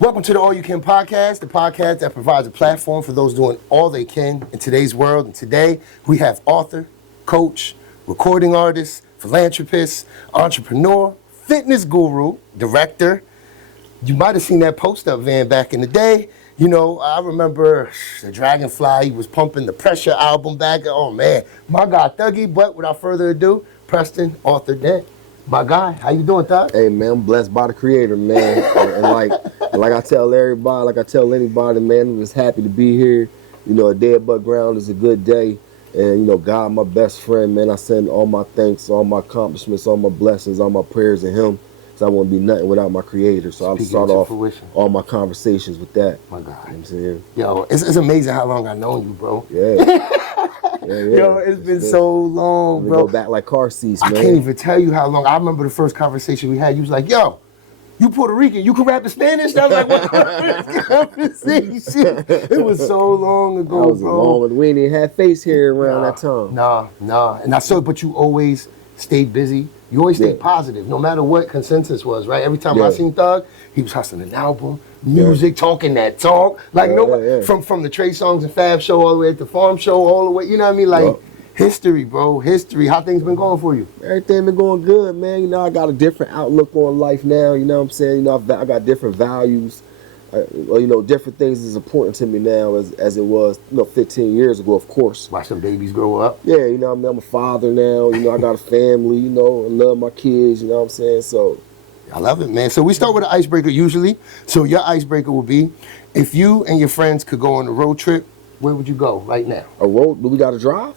Welcome to the All You Can podcast, the podcast that provides a platform for those doing all they can in today's world. And today we have author, coach, recording artist, philanthropist, entrepreneur, fitness guru, director. You might have seen that post-up van back in the day. You know, I remember the Dragonfly, he was pumping the Pressure album back. Oh man, my guy Thuggy. But without further ado, Preston, author Dent. My guy, how you doing, Thug? Hey man, I'm blessed by the Creator, man. and like I tell everybody, like I tell anybody, man, I'm just happy to be here. You know, a day above ground is a good day. And, you know, God, my best friend, man, I send all my thanks, all my accomplishments, all my blessings, all my prayers to him. So I won't be nothing without my Creator. So I'll start off all my conversations with that. My God. You know what I'm saying? Yo, it's amazing how long I've known you, bro. Yeah. Yo, it's been so long, bro. Go back like car seats, man. I can't even tell you how long. I remember the first conversation we had. You was like, yo, you Puerto Rican, you can rap in Spanish? I was like, what the conversation? It was so long ago, I was bro. long, we ain't even had face hair around that time. Nah. And I saw, but you always stayed busy. You always stayed positive, no matter what consensus was, right? Every time I seen Thug, he was hustling an album, music, talking that talk. Like from the Trey Songs and Fab show all the way to the Farm show, all the way, you know what I mean? Like history, bro, history. How things been going for you? Everything been going good, man. You know, I got a different outlook on life now. You know what I'm saying? You know, I got different values. You know, different things is important to me now as it was, 15 years ago, of course. Watch some babies grow up. Yeah, you know, I'm a father now. You know, I got a family, you know, I love my kids, you know what I'm saying? So I love it, man. So we start with an icebreaker usually. So your icebreaker will be, if you and your friends could go on a road trip, where would you go right now? A road? Do we got to drive?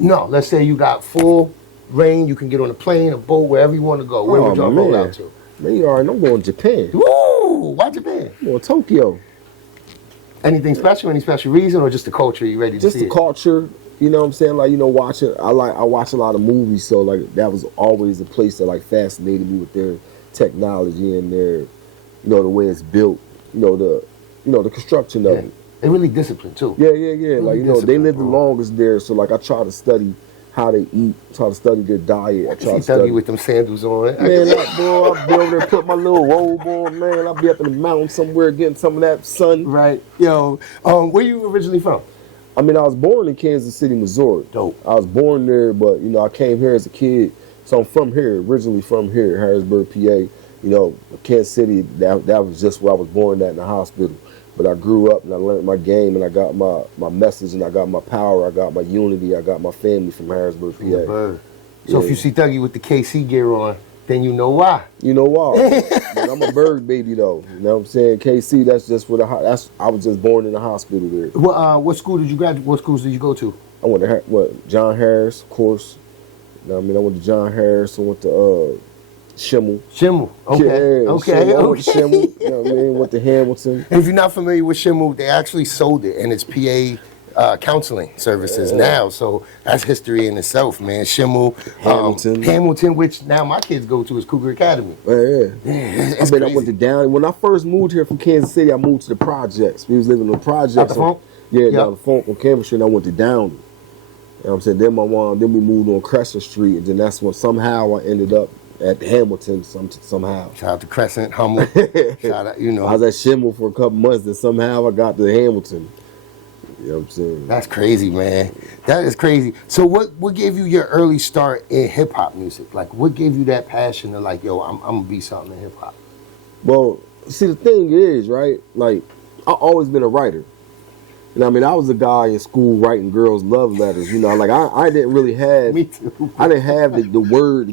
No, let's say you got full reign. You can get on a plane, a boat, wherever you want to go. Where would y'all roll out to? Man, you already know I'm going to Japan. Woo! Why Japan? I'm going to Tokyo. Anything special? Any special reason, or just the culture? You ready to see Just the culture. You know what I'm saying? Like, you know, watching. I watch a lot of movies, so like that was always a place that like fascinated me with their technology and their, you know, the way it's built. You know the construction of it. They really disciplined too. Yeah. Like, you know, they live the longest there, so like I try to study how they eat, try to study their diet. I try to study with them sandals on. Man, I'll be over there, put my little robe on, man. I'll be up in the mountain somewhere getting some of that sun. Right. Yo, where you originally from? I mean, I was born in Kansas City, Missouri. Dope. I was born there, but, you know, I came here as a kid. So I'm from here, originally from here, Harrisburg, PA. You know, Kansas City, that was just where I was born at in the hospital. But I grew up and I learned my game and I got my message and I got my power, I got my unity, I got my family from Harrisburg, PA. So if you see Thuggy with the KC gear on, then you know why. You know why. But I'm a bird baby though. You know what I'm saying? KC, that's just what I was just born in the hospital there. What school did you graduate? What schools did you go to? I went to John Harris, of course. You know what I mean? I went to John Harris. I went to Schimmel. Okay. Yeah, okay. Schimmel, went to Schimmel. You know what I mean? Went to Hamilton. And if you're not familiar with Schimmel, they actually sold it and it's PA counseling services now. So that's history in itself, man. Schimmel, Hamilton, which now my kids go to is Cougar Academy. Yeah. I went to down. When I first moved here from Kansas City, I moved to the projects. We was living in the projects. At the Funk? Yeah, down the Funk on Campbell Street, and I went to Downey. You know what I'm saying? Then we moved on Crescent Street, and then that's when somehow I ended up at Hamilton somehow. Shout out to Crescent, Hummel. Shout out, you know. I was at Schimmel for a couple months, then somehow I got to Hamilton. You know what I'm saying? That's crazy, man. That is crazy. So what gave you your early start in hip-hop music? Like, what gave you that passion to like, yo, I'm going to be something in hip-hop? Well, see, the thing is, right, like, I've always been a writer. You know what I mean? I was a guy in school writing girls' love letters. You know, like, I didn't really have... Me too. I didn't have the word, the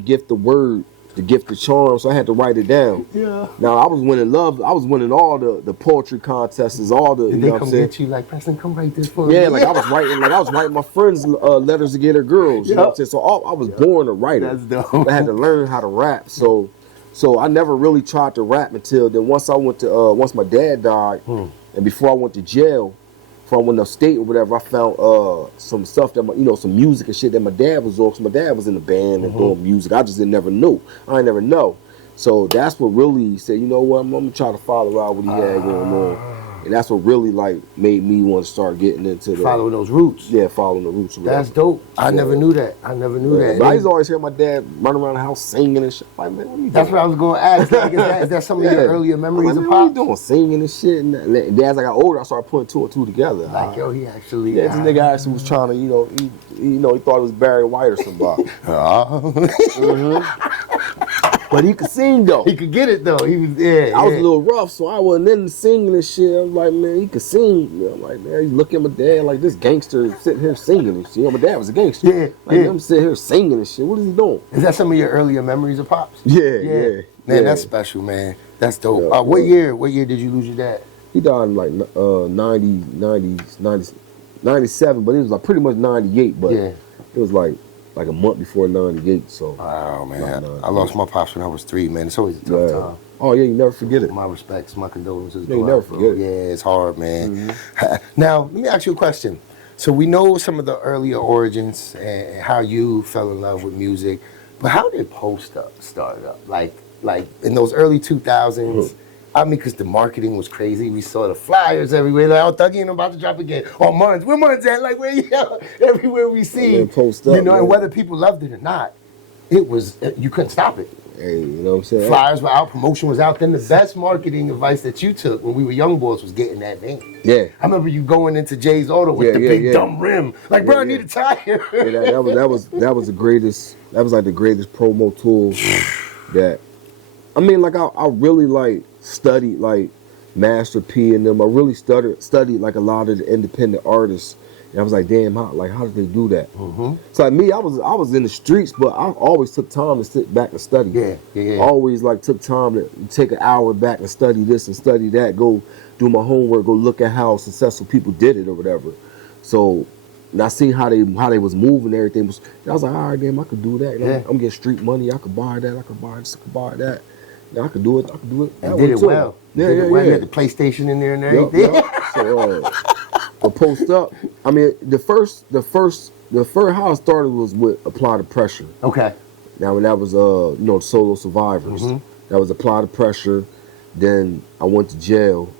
gift of charm, so I had to write it down. Yeah. Now, I was winning all the poetry contests, all the, Did you they know what come I'm saying? get you like, Preston, come write this for me? Yeah, like I was writing my friends' letters to get her girls. You know what I'm saying? So I was born a writer. That's dope. I had to learn how to rap. So I never really tried to rap until then. Once my dad died, and before I went to jail, before I went upstate or whatever, I found some stuff that some music and shit that my dad was on. Cause my dad was in the band and doing music. I just never knew. I never know. So that's what really said, you know what, I'm gonna try to follow out what he had going on. And that's what really like made me want to start getting into the Following those roots. Yeah, following the roots. That's dope. I never knew that. I never knew that. But I used to always hear my dad running around the house singing and shit. Like, man, what are you doing? That's what I was going to ask. Like, is that some of your earlier memories of What are you Pops? doing? Singing and shit. And as I got older, I started putting two and two together. Like, yo, he actually... Yeah, this nigga actually was trying to, he thought it was Barry White or somebody. But he could sing though. He could get it though. He was I was a little rough, so I wasn't into singing and shit. I was like, man, he could sing. I'm like, man, you look at my dad like this gangster sitting here singing and shit. My dad was a gangster. Yeah, like I'm sitting here singing and shit. What is he doing? Is that some of your earlier memories of Pops? Yeah. Man, that's special, man. That's dope. What year did you lose your dad? He died in like 97, but it was like pretty much 98. But it was like a month before 98. So wow, man, I lost my Pops when I was 3. Man, it's always a tough time. Oh yeah, you never forget it. My respects, my condolences. Yeah, you never forget it. Yeah, it's hard, man. Now, let me ask you a question. So we know some of the earlier origins and how you fell in love with music, but how did Post Up start up? Like in those early 2000s. I mean, because the marketing was crazy. We saw the flyers everywhere. Like, oh, Thuggy, I'm about to drop again. Oh, Muns, where Muns at? Like, where everywhere we see. Post Up, and whether people loved it or not, it was, you couldn't stop it. Hey, you know what I'm saying? Flyers were out, promotion was out. Then the best marketing advice that you took when we were young boys was getting that van. Yeah. I remember you going into Jay's Auto with the big dumb rim. Like, bro, I need a tire. That was the greatest. That was like the greatest promo tool that. I mean, like I really like studied like Master P and them. I really studied like a lot of the independent artists. And I was like, damn, how did they do that? So like me, I was in the streets, but I always took time to sit back and study. Yeah. Always like took time to take an hour back and study this and study that. Go do my homework. Go look at how successful people did it or whatever. So. And I seen how they was moving and everything. I was like, all right, damn, I could do that. I'm getting street money. I could buy that. I could buy this. I could buy that. Yeah, I could do it. And did it well. Yeah. You had the PlayStation in there and everything. So, but Post Up. I mean, the first how it started was with Apply the Pressure. Okay. Now when that was Solo Survivors. That was Apply the Pressure. Then I went to jail.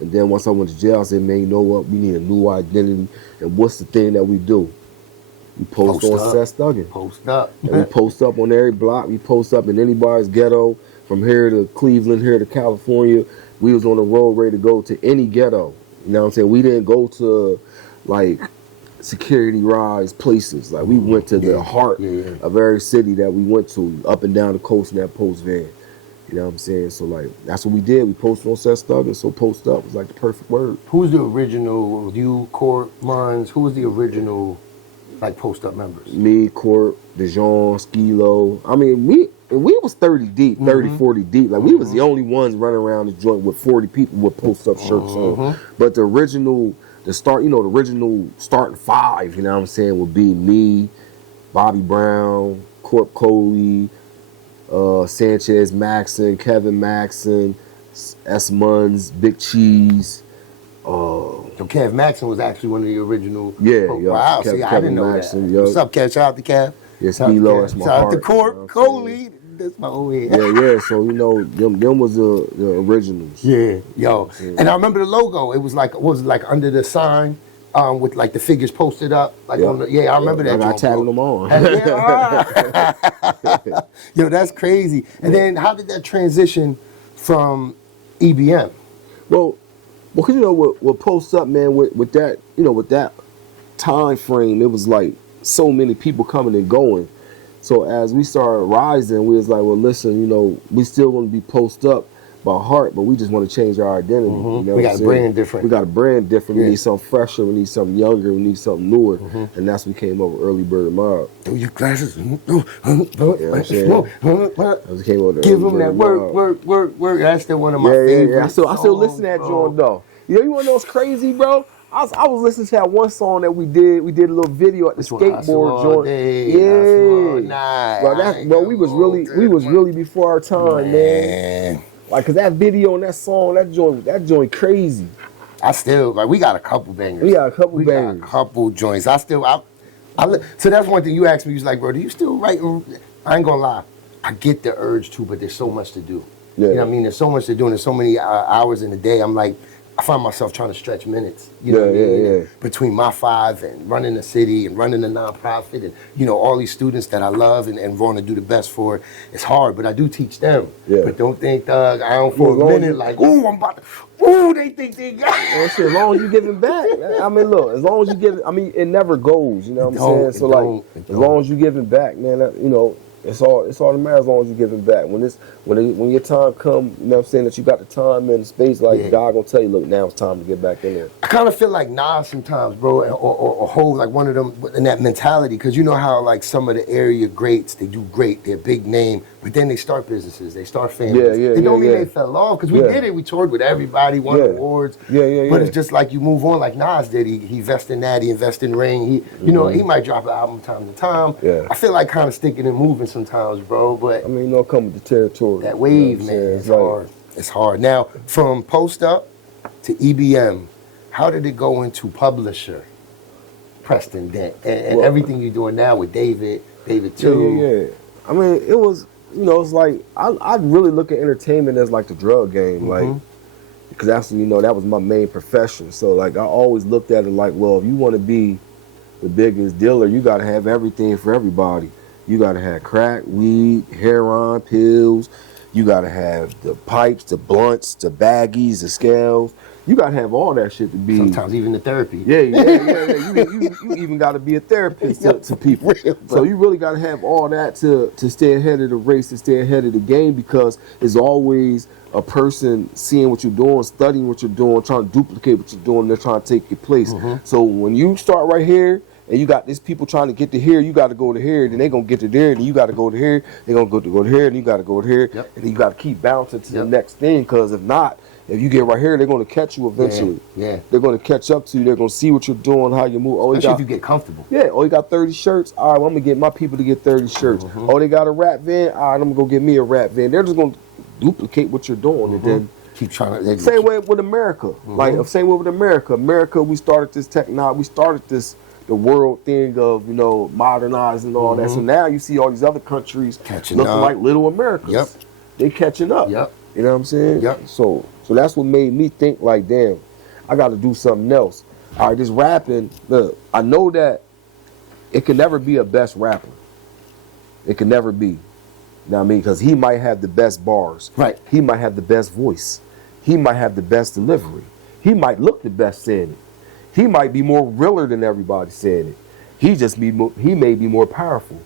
And then once I went to jail, I said, man, you know what? We need a new identity. And what's the thing that we do? We post on Seth Stuggin. Post up. And we post up on every block. We post up in anybody's ghetto. From here to Cleveland, here to California. We was on the road ready to go to any ghetto. You know what I'm saying? We didn't go to, like, security rise places. Like, we went to the heart of every city that we went to, up and down the coast in that post van. You know what I'm saying? So, like, that's what we did. We posted on Seth Stuggin, so Post Up was, like, the perfect word. Who's the original, you, Court, Muns, who was the original, like, Post Up members? Me, Court, DeJean, Skilo. I mean, we was 30 deep, 30, 40 deep. Like, we was the only ones running around the joint with 40 people with Post Up shirts on. But the original starting 5, you know what I'm saying, would be me, Bobby Brown, Court Coley, Sanchez Maxon, Kevin Maxon, S. Muns, Big Cheese. So Kev Maxon was actually one of the original. Wow, see, I didn't know Maxon, that. What's up, Kev? Shout out to Kev. Yeah, Skilo, that's my heart. Shout out to Court Coley. That's my old head. Yeah. So them was the originals. Yeah, yo. And I remember the logo. It was like under the sign. With like the figures posted up, like on the, I remember that. I tagged them on. Yo, that's crazy. And then how did that transition from EBM? Well, because with Post Up, man, with that, with that time frame, it was like so many people coming and going. So as we started rising, we was like, well, listen, we still want to be Post Up by heart, but we just want to change our identity. We got to brand different. We got to brand different. We need something fresher. We need something younger. We need something newer. And that's when we came over Early Bird Mob. Do your glasses. You know what I'm saying? As we came over Give them that work. That's still one of my favorites. I still listen to that joint though. You want to know what's crazy, bro? I was listening to that one song that we did. We did a little video at the skateboard joint. Bro, we was really before our time, man. Like, cause that video and that song, that joint crazy. I still, like, we got a couple bangers. We got a couple joints. So that's one thing you asked me. You was like, bro, do you still write? I ain't gonna lie. I get the urge to, but there's so much to do. Yeah. You know what I mean? There's so much to do and there's so many hours in the day. I'm like, I find myself trying to stretch minutes, you know what I mean? And between my 5 and running the city and running the nonprofit and, you know, all these students that I love and want to do the best for, it's hard, but I do teach them. But don't think, Doug, I don't for a minute like, ooh, I'm about to, ooh, they think they got it. Shit, as long as you giving back. I mean, look, as long as you give, I mean, it never goes, you know what I'm saying? So, like, as long as you giving back, man, you know, it's all that matters as long as you giving back. When your time come, you know what I'm saying, that you got the time and the space, like God gonna tell you, look, now it's time to get back in there. I kind of feel like Nas sometimes, bro, or Hov, like one of them in that mentality, because you know how like some of the area greats, they do great, they're big name, but then they start businesses, they start families. It don't mean they fell off, because we did it, we toured with everybody, won awards, but it's just like you move on, like Nas did, he invest in that, he invest in Ring, he, you know, he might drop an album time to time. I feel like kind of sticking and moving sometimes, bro, but I mean, you know, come with the territory. that wave, man, it's hard. It's hard. Now, from Post Up to EBM, how did it go into publisher, Preston Dent, and everything you're doing now with David too? I mean, it was, you know, it's like, I really look at entertainment as like the drug game, like, because that's, you know, that was my main profession. So, like, I always looked at it like, well, if you want to be the biggest dealer, you got to have everything for everybody. You got to have crack, weed, heroin, pills. You got to have the pipes, the blunts, the baggies, the scales. You got to have all that shit to be. Sometimes even the therapy. You even got to be a therapist to people. So you really got to have all that to stay ahead of the race, to stay ahead of the game, because it's always a person seeing what you're doing, studying what you're doing, trying to duplicate what you're doing. They're trying to take your place. So when you start right here, and you got these people trying to get to here, you got to go to here, then they going to get to there, and you got to go to here, they going to go to here, and you got to go to here, and then you got to keep bouncing to the next thing, because if not, if you get right here, they're going to catch you eventually. They're going to catch up to you. They're going to see what you're doing, how you move. Especially if you get comfortable. You got 30 shirts. All right, well, I'm going to get my people to get 30 shirts. Oh, they got a rap van. All right, I'm going to go get me a rap van. They're just going to duplicate what you're doing, and then keep trying to. Same way with America. Like, same way with America. America, we started this technology. We started this, the world thing of, you know, modernizing and all that. So now you see all these other countries looking like little Americas. They catching up. You know what I'm saying? So that's what made me think like, damn, I got to do something else. All right, this rapping, look, I know that it can never be a best rapper. It can never be. You know what I mean? Because he might have the best bars. He might have the best voice. He might have the best delivery. He might look the best saying it. He might be more realer than everybody saying it. He may be more powerful.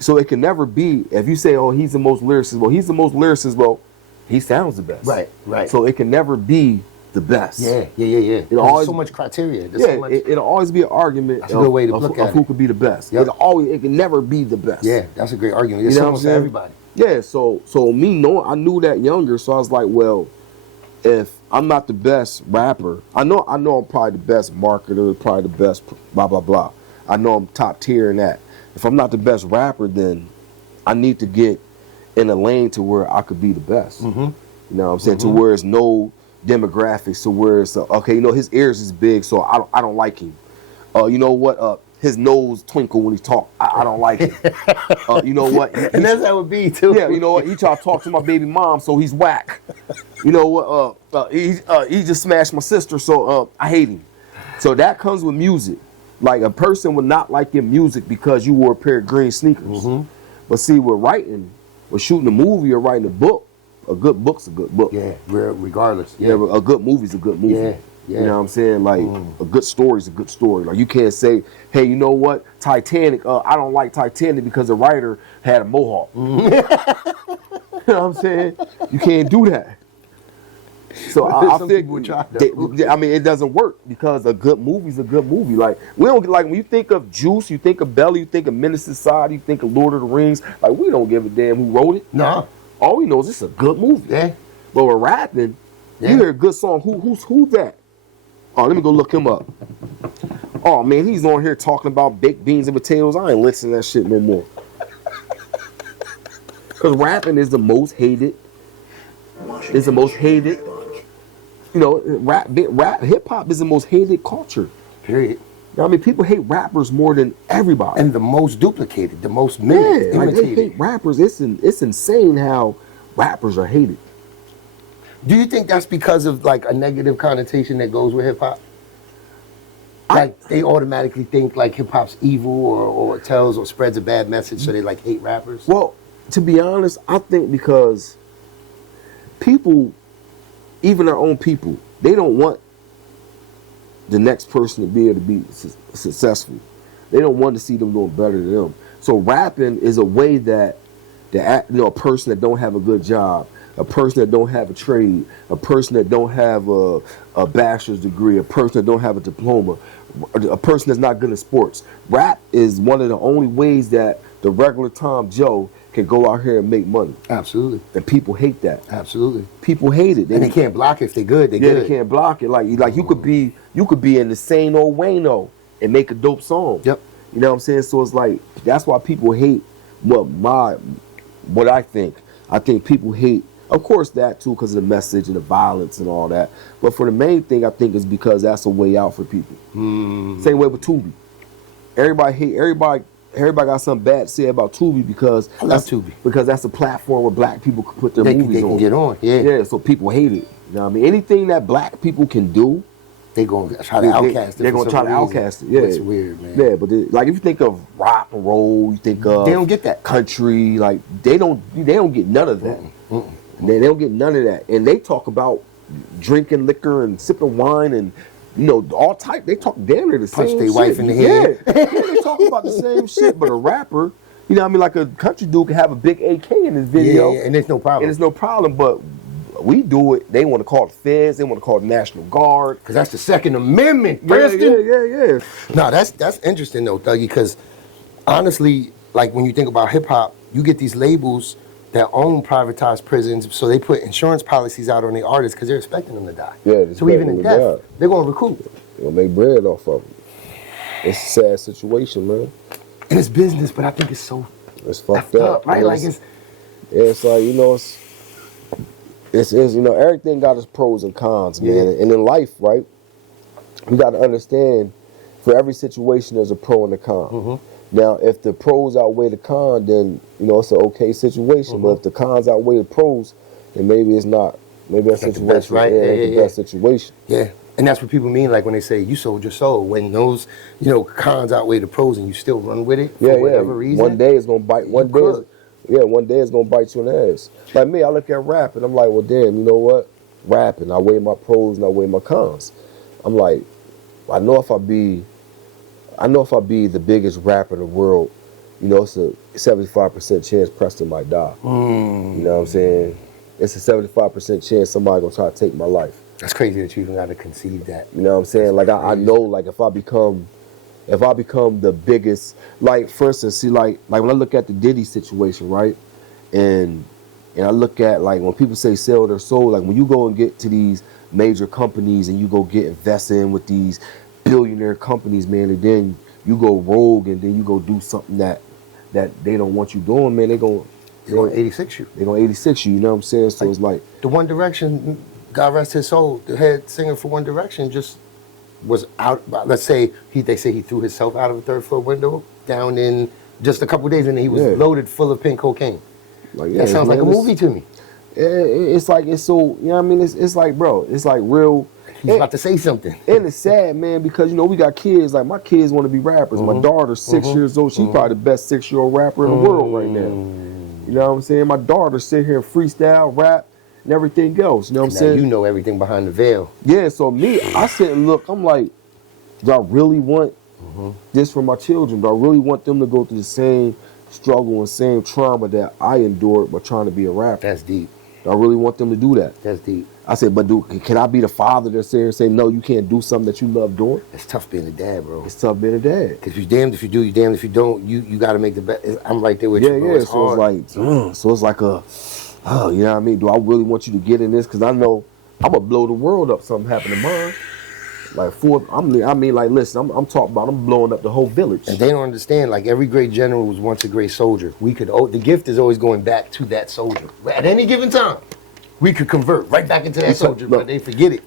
So it can never be, if you say, oh, he's the most lyricist, well, he's the most lyricist, well, he sounds the best. So it can never be the best. There's so much criteria. It'll always be an argument. That's a good way to look at it. Who could be the best. It can never be the best. That's a great argument. It's almost everybody. So me knowing, I knew that younger, so I was like, well, if I'm not the best rapper, I know I'm probably the best marketer, probably the best blah, blah, blah. I know I'm top tier in that. If I'm not the best rapper, then I need to get in a lane to where I could be the best. You know what I'm saying? To where there's no demographics, to where it's, okay, you know, his ears is big, so I don't like him. You know what? His nose twinkle when he talk. I don't like him. You know what? And that's how it would be, too. You know what? He tried to talk to my baby mom, so he's whack. You know what? He just smashed my sister, so I hate him. So that comes with music. Like, a person would not like your music because you wore a pair of green sneakers. But see, with writing, with shooting a movie or writing a book, a good book's a good book. Regardless. A good movie's a good movie. You know what I'm saying? Like, a good story's a good story. Like, you can't say, hey, you know what? Titanic, I don't like Titanic because the writer had a mohawk. You know what I'm saying? You can't do that. So I think, I mean, it doesn't work because a good movie's a good movie. Like, we don't, like, when you think of Juice, you think of Belly, you think of Menace Society, you think of Lord of the Rings. Like, we don't give a damn who wrote it. No. All we know is it's a good movie. But with rapping, you hear a good song. Who's that? Oh, let me go look him up. Oh, man, he's on here talking about baked beans and potatoes. I ain't listening to that shit no more. Because rapping is the most hated. It's the most hated. You know, rap, hip hop is the most hated culture. Period. I mean, people hate rappers more than everybody. And the most duplicated, the most imitated. Like, they hate rappers. It's insane how rappers are hated. Do you think that's because of like a negative connotation that goes with hip hop? Like they automatically think like hip hop's evil or tells or spreads a bad message, so they like hate rappers? Well, to be honest, I think because people, even our own people, they don't want the next person to be able to be successful. They don't want to see them doing better than them. So rapping is a way that a person that don't have a good job, a person that don't have a trade, a person that don't have a bachelor's degree, a person that don't have a diploma, a person that's not good at sports. Rap is one of the only ways that the regular Tom Joe can go out here and make money. Absolutely. And people hate that. Absolutely. People hate it. And they can't block it if they're good. They're good. They can't block it. Like you could be in the same old Wayno and make a dope song. Yep. You know what I'm saying? So it's like that's why people hate what I think. I think people hate, of course, that too because of the message and the violence and all that. But for the main thing, I think is because that's a way out for people. Same way with Tubi. Everybody got something bad to say about Tubi because I love Tubi. Because that's a platform where black people can put their movies on. They can get on, yeah. Yeah, so people hate it. You know what I mean? Anything that black people can do, they're going to try to outcast it. They're going to try to outcast it. Yeah, it's weird, man. Yeah, but like if you think of rock and roll, you think of they don't get that country. Like they don't get none of that. They don't get none of that. And they talk about drinking liquor and sipping wine and all type. They talk damn near the same shit. Punch their wife in the head. Yeah, they talk about the same shit. But a rapper, you know what I mean? Like a country dude can have a big AK in his video. Yeah, and there's no problem. And there's no problem, but we do it. They want to call it feds. They want to call it National Guard. Because that's the Second Amendment, Preston. Yeah. No, that's interesting, though, Dougie, because honestly, like when you think about hip-hop, you get these labels that own privatized prisons, so they put insurance policies out on the artists because they're expecting them to die. Yeah, so even in death, they're going to recoup. They're going to make bread off of them. It's a sad situation, man. And it's business, but I think it's so it's fucked up, right? Like it's like, it's everything got its pros and cons, man. Yeah. And in life, right, you got to understand for every situation there's a pro and a con. Now, if the pros outweigh the con, then it's an okay situation. But if the cons outweigh the pros, then maybe it's not. Maybe that situation best, right? the best situation. Yeah, and that's what people mean, like when they say you sold your soul. When those cons outweigh the pros, and you still run with it for whatever reason. One day it's gonna bite. One day it's gonna bite you in the ass. Like me, I look at rap and I'm like, well, damn, you know what? Rapping, I weigh my pros and I weigh my cons. I'm like, I know if I be the biggest rapper in the world, it's a 75% chance Preston might die. You know what I'm saying? It's a 75% chance somebody gonna try to take my life. That's crazy that you even got to conceive that. You know what I'm saying? Like I know, like if I become the biggest, like for instance, see, like when I look at the Diddy situation, right? And I look at like when people say sell their soul, like when you go and get to these major companies and you go get invested in with these billionaire companies, man, and then you go rogue and then you go do something that they don't want you doing, man, they're gonna 86 you. They're gonna 86 you, you know what I'm saying? So it's like the One Direction, God rest his soul, the head singer for One Direction just was out, let's say they say he threw himself out of a third floor window down in just a couple of days and he was loaded full of pink cocaine. Like, that sounds like a movie to me. It's like, it's so, you know what I mean? It's like, bro, it's like real. He's about to say something. And it's sad, man, because, we got kids. Like, my kids want to be rappers. My daughter's 6 years old. She's probably the best 6-year-old rapper in the world right now. You know what I'm saying? My daughter sit here and freestyle, rap, and everything else. You know what I'm saying? You know everything behind the veil. Yeah, so me, I sit and look. I'm like, do I really want this for my children? Do I really want them to go through the same struggle and same trauma that I endured by trying to be a rapper? That's deep. Do I really want them to do that? That's deep. I said, but can I be the father that's there and say, no, you can't do something that you love doing? It's tough being a dad, bro. It's tough being a dad. Because you're damned if you do, you're damned if you don't. You got to make the best. I'm right there with you, bro. It's so hard. It's like, you know what I mean? Do I really want you to get in this? Because I know I'm going to blow the world up. Something happened to mine. Listen, I'm talking about, I'm blowing up the whole village. And they don't understand, like every great general was once a great soldier. The gift is always going back to that soldier. At any given time, we could convert right back into that soldier, but they forget it.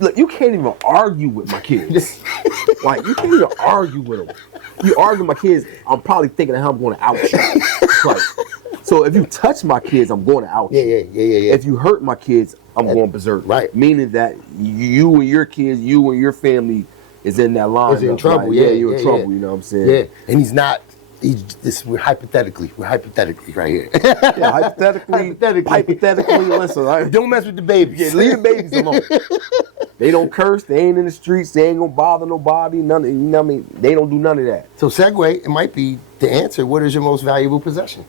Look, you can't even argue with my kids. Like, you can't even argue with them. You argue with my kids, I'm probably thinking of how I'm going to out you. Like, So if you touch my kids, I'm going to out you. Yeah. If you hurt my kids, I'm going berserk. Right. Meaning that you and your kids, you and your family is in that line. Is in trouble. Like, you're in trouble. You know what I'm saying? Yeah, and he's not. We're hypothetically right here. Yeah, hypothetically. Listen, don't mess with the babies. Yeah, leave the babies alone. They don't curse. They ain't in the streets. They ain't gonna bother nobody. None. You know what I mean? They don't do none of that. So segue, it might be the answer. What is your most valuable possession?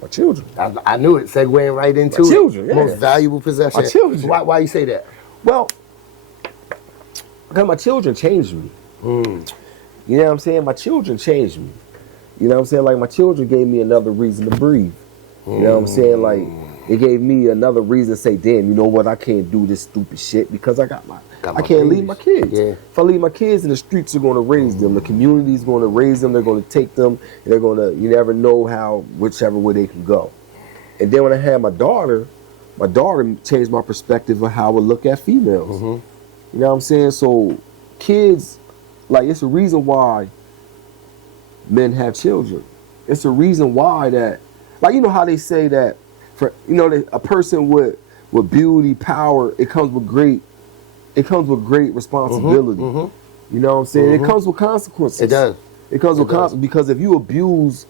My children. I knew it. Segueing right into my children. Yeah. Most valuable possession. My children. Why you say that? Well, because my children changed me. You know what I'm saying? My children changed me. You know what I'm saying? Like, my children gave me another reason to breathe. You know what I'm saying? Like, it gave me another reason to say, damn, you know what? I can't do this stupid shit because I can't leave my kids. Yeah. If I leave my kids, then the streets are going to raise them. The community's going to raise them. They're going to take them. And they're going to, you never know whichever way they can go. And then when I had my daughter changed my perspective of how I would look at females. You know what I'm saying? So kids, like, it's a reason why men have children. It's a reason why that, like, you know how they say that, for, you know, that a person with beauty, power, it comes with great responsibility. You know what I'm saying? It comes with consequences. It does. It comes with consequences, because if you abuse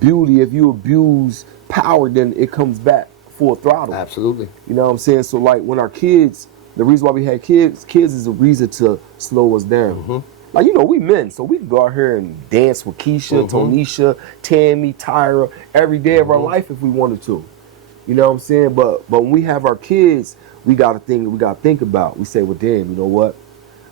beauty, if you abuse power, then it comes back full throttle. Absolutely. You know what I'm saying? So, like, when our kids, the reason why we had kids is a reason to slow us down. Like, you know, we men, so we can go out here and dance with Keisha, Tonisha, Tammy, Tyra, every day of our life if we wanted to. You know what I'm saying? But when we have our kids, we gotta think about. We say, well, damn, you know what?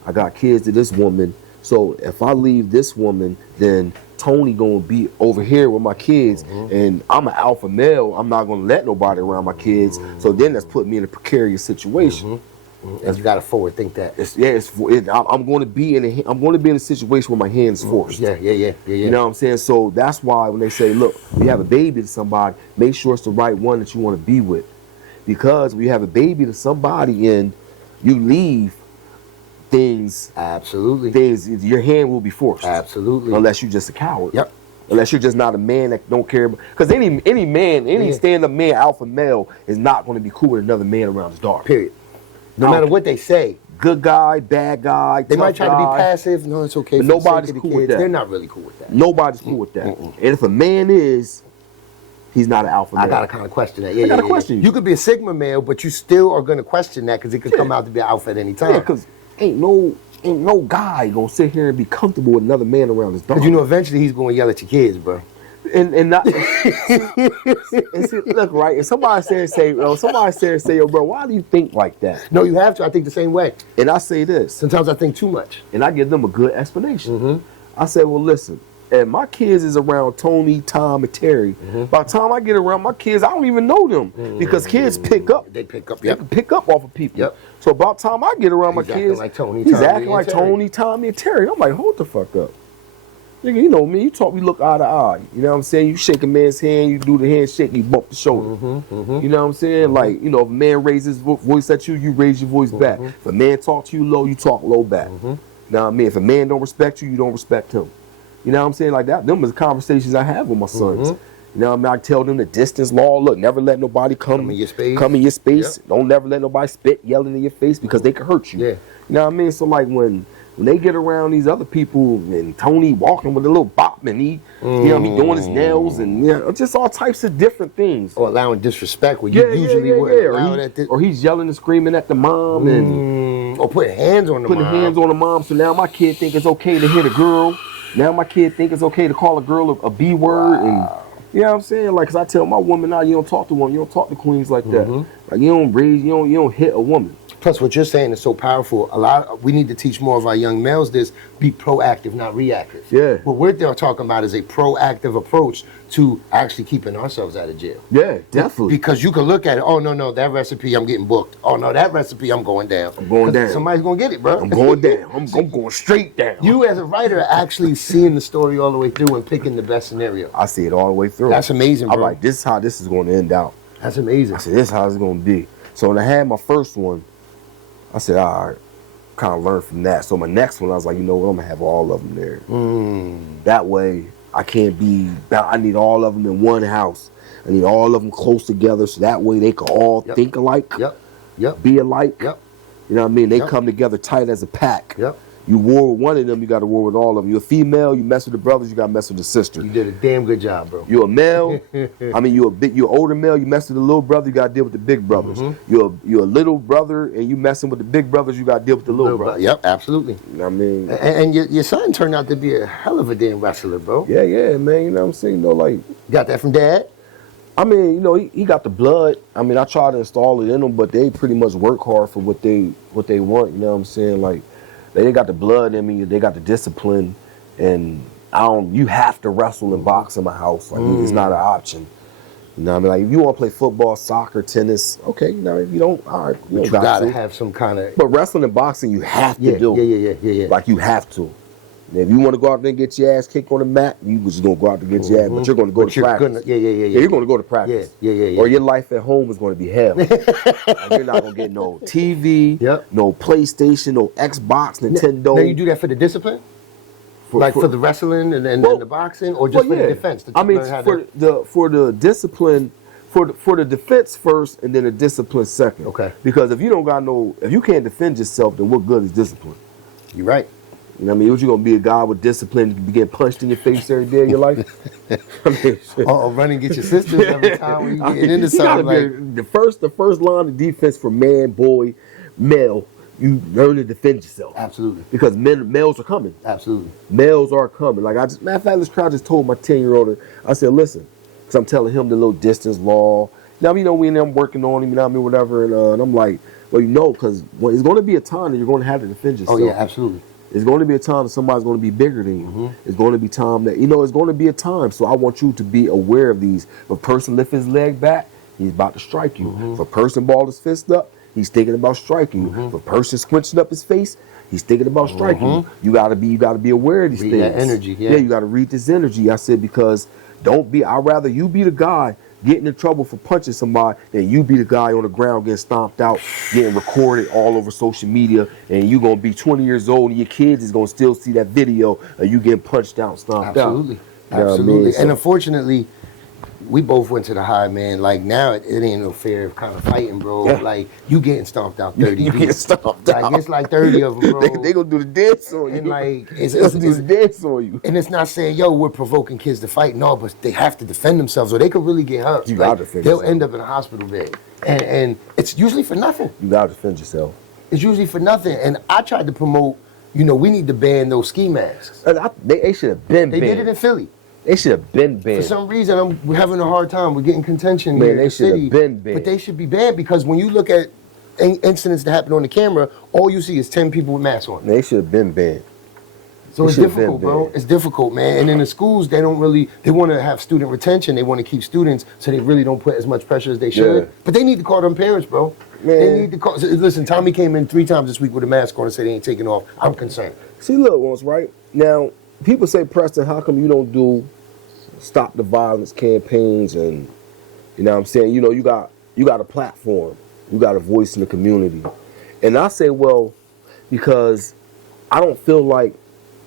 I got kids to this woman, so if I leave this woman, then Tony gonna be over here with my kids, and I'm an alpha male. I'm not gonna let nobody around my kids. So then that's putting me in a precarious situation. And you gotta forward think that. I'm going to be in a situation where my hands forced. Yeah. You know what I'm saying? So that's why when they say, look, you have a baby to somebody, make sure it's the right one that you want to be with, because when you have a baby to somebody and you leave things, your hand will be forced. Absolutely. Unless you're just a coward. Yep. Unless you're just not a man that don't care. Because any man, any stand-up man, alpha male, is not going to be cool with another man around his daughter. Period. No matter what they say. Good guy, bad guy, they might try to be passive. No, it's okay. But nobody's cool with that. They're not really cool with that. Nobody's cool with that. And if a man is, he's not an alpha male. I gotta kind of question that. I gotta question you. You could be a sigma male, but you still are gonna question that because it could come out to be an alpha at any time. Yeah, because ain't no guy gonna sit here and be comfortable with another man around his daughter. Because you know eventually he's gonna yell at your kids, bro. And not and see, look, right. If somebody say, yo, bro, why do you think like that? No, you have to. I think the same way. And I say this. Sometimes I think too much. And I give them a good explanation. I say, well, listen, and my kids is around Tony, Tom, and Terry. By the time I get around my kids, I don't even know them because kids pick up. They pick up. They can pick up off of people. So about the time I get around my kids, he's acting like Tony, Tommy, and Terry. I'm like, hold the fuck up. Nigga, you know me, we look eye to eye. You know what I'm saying? You shake a man's hand, you do the handshake, you bump the shoulder. You know what I'm saying? Like, you know, if a man raises his voice at you, you raise your voice back. If a man talk to you low, you talk low back. You know what I mean? If a man don't respect you, you don't respect him. You know what I'm saying? Like that, them is conversations I have with my sons. You know what I mean? I tell them the distance law, look, never let nobody come in your space. Yep. Don't never let nobody spit yelling in your face because they can hurt you. You know what I mean? So like when they get around these other people and Tony walking with a little bop and he, you know what I mean, doing his nails and just all types of different things. Or allowing disrespect where you usually wouldn't. Or he's yelling and screaming at the mom and or putting hands on the mom. So now my kid think it's okay to hit a girl. Now my kid think it's okay to call a girl a B word. And you know what I'm saying? Like, cause I tell my woman now, you don't talk to women, you don't talk to queens like that. Like you don't hit a woman. Plus, what you're saying is so powerful. We need to teach more of our young males this: be proactive, not reactive. Yeah. What we're talking about is a proactive approach to actually keeping ourselves out of jail. Yeah, definitely. Because you can look at it. Oh no, that recipe I'm getting booked. Oh no, that recipe I'm going down. I'm going down. Somebody's gonna get it, bro. I'm going down. I'm going straight down. You as a writer are actually seeing the story all the way through and picking the best scenario. I see it all the way through. That's amazing, bro. I'm like, this is how this is going to end out. That's amazing. I said, this is how it's going to be. So when I had my first one, I said, all right, kind of learned from that. So my next one, I was like, you know what, I'm going to have all of them there. That way, I can't be, I need all of them in one house. I need all of them close together so that way they can all think alike, be alike. You know what I mean? They come together tight as a pack. You war with one of them, you got to war with all of them. You're a female, you mess with the brothers, you got to mess with the sister. You did a damn good job, bro. You're a male. I mean, you're an older male. You mess with the little brother, you got to deal with the big brothers. You're a little brother, and you messing with the big brothers, you got to deal with the little brothers. Yep, absolutely. You know what I mean? And your son turned out to be a hell of a damn wrestler, bro. Yeah, man. You know what I'm saying? You know, like, got that from dad? I mean, you know, he got the blood. I mean, I try to install it in them, but they pretty much work hard for what they want. You know what I'm saying? Like, they ain't got the blood in me. They got the discipline, and you have to wrestle and box in my house. Like, it's not an option. You know what I mean? Like, if you want to play football, soccer, tennis, okay. You know, if you don't, all right. You got to have some kind of. But wrestling and boxing, you have to do. Yeah. Like, you have to. If you want to go out there and get your ass kicked on the mat, you just going to go out there and get your ass, but you're going to go to practice. You're going to go to practice. Or your life at home is going to be hell. Like, you're not going to get no TV, no PlayStation, no Xbox, Nintendo. Now you do that for the discipline? For the wrestling and the boxing, or just for the defense? I mean, for the discipline, for the defense first, and then the discipline second. Okay. Because if you can't defend yourself, then what good is discipline? You're right. You know what I mean? What, you gonna be a guy with discipline, you be getting punched in your face every day of your life? I mean, run and get your sisters every time when you get into something. Like the first line of defense for man, boy, male, you learn to defend yourself. Absolutely. Because males are coming. Absolutely. Males are coming. Like, matter of fact, this crowd just told my 10-year-old, I said, listen, because I'm telling him the little distance law. Now, you know, we and them working on him, you know what I mean, whatever, and I'm like, well, you know, because it's going to be a time that you're going to have to defend yourself. Oh, yeah, absolutely. It's going to be a time that somebody's going to be bigger than you. It's going to be time that, it's going to be a time. So I want you to be aware of these. If a person lifts his leg back, he's about to strike you. If a person balled his fist up, he's thinking about striking you. If a person squinching up his face, he's thinking about striking you. You gotta be aware of these things. That energy, yeah, you gotta read this energy. I said, because I'd rather you be the guy getting in trouble for punching somebody than you be the guy on the ground getting stomped out, getting recorded all over social media, and you gonna be 20 years old and your kids is gonna still see that video of you getting punched out, stomped out. Absolutely. Absolutely. And unfortunately, we both went to the high, man. Like, now it ain't no fair kind of fighting, bro. Yeah. Like, you getting stomped out 30 you getting stomped out. Like, it's like 30 of them, bro. They gonna do the dance on you. And like, it's the dance on you. And it's not saying, yo, we're provoking kids to fight. No, but they have to defend themselves, or they could really get hurt. You gotta defend They'll yourself. end up in a hospital bed. And it's usually for nothing. You gotta defend yourself. It's usually for nothing. And I tried to promote, we need to ban those ski masks. They should have been banned. They did it in Philly. They should have been banned. For some reason, we're having a hard time. We're getting contention Man, here in they the should city. have been banned. But they should be banned, because when you look at incidents that happen on the camera, all you see is 10 people with masks on. They should have been banned. So it's difficult, bro. It's difficult, man. And in the schools, they want to have student retention. They want to keep students, so they really don't put as much pressure as they should. Yeah. But they need to call them parents, bro. Man. They need to call. Listen, Tommy came in 3 times this week with a mask on and said he ain't taking off. I'm concerned. See, look, once, right? Now, people say, Preston, how come you don't do stop the violence campaigns? And you know what I'm saying, you got a platform, you got a voice in the community. And I say, well, because I don't feel like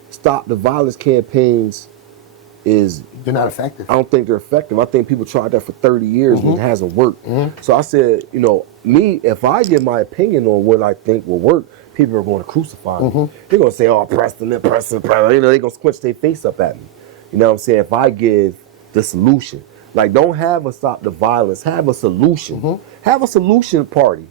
stop the violence campaigns they're not effective. I don't think they're effective. I think people tried that for 30 years and it hasn't worked. So I said, me, if I give my opinion on what I think will work, people are going to crucify me. They're going to say, oh, Preston. They're going to squinch their face up at me. You know what I'm saying? If I give the solution, like, don't have a stop the violence, have a solution. Have a solution party.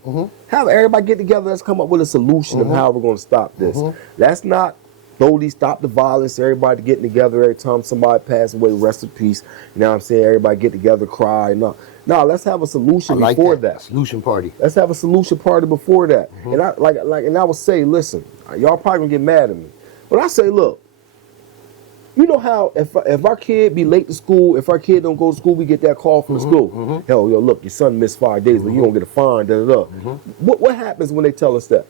Have everybody get together, let's come up with a solution of how we're going to stop this. Let's not totally stop the violence, everybody getting together every time somebody passes away, rest in peace. You know what I'm saying? Everybody get together, cry. No, let's have a solution before that. Solution party. Let's have a solution party before that. And I would say, listen, y'all probably gonna get mad at me, but I say, look, you know how if our kid be late to school, if our kid don't go to school, we get that call from the school. Hell, yo, look, your son missed 5 days, but you don't get a fine. What happens when they tell us that?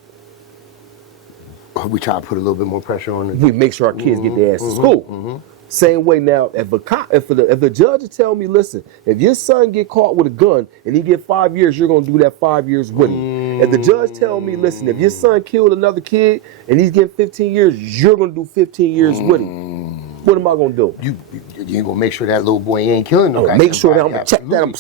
We try to put a little bit more pressure on it. We make sure our kids get their ass to school. Same way now, if the judge tell me, listen, if your son get caught with a gun and he get 5 years, you're gonna do that 5 years with him. If the judge tell me, listen, if your son killed another kid and he's getting 15 years, you're gonna do 15 years with him. What am I gonna do? You ain't gonna make sure that little boy ain't killing no guy. Make sure that I'm gonna check that. I'm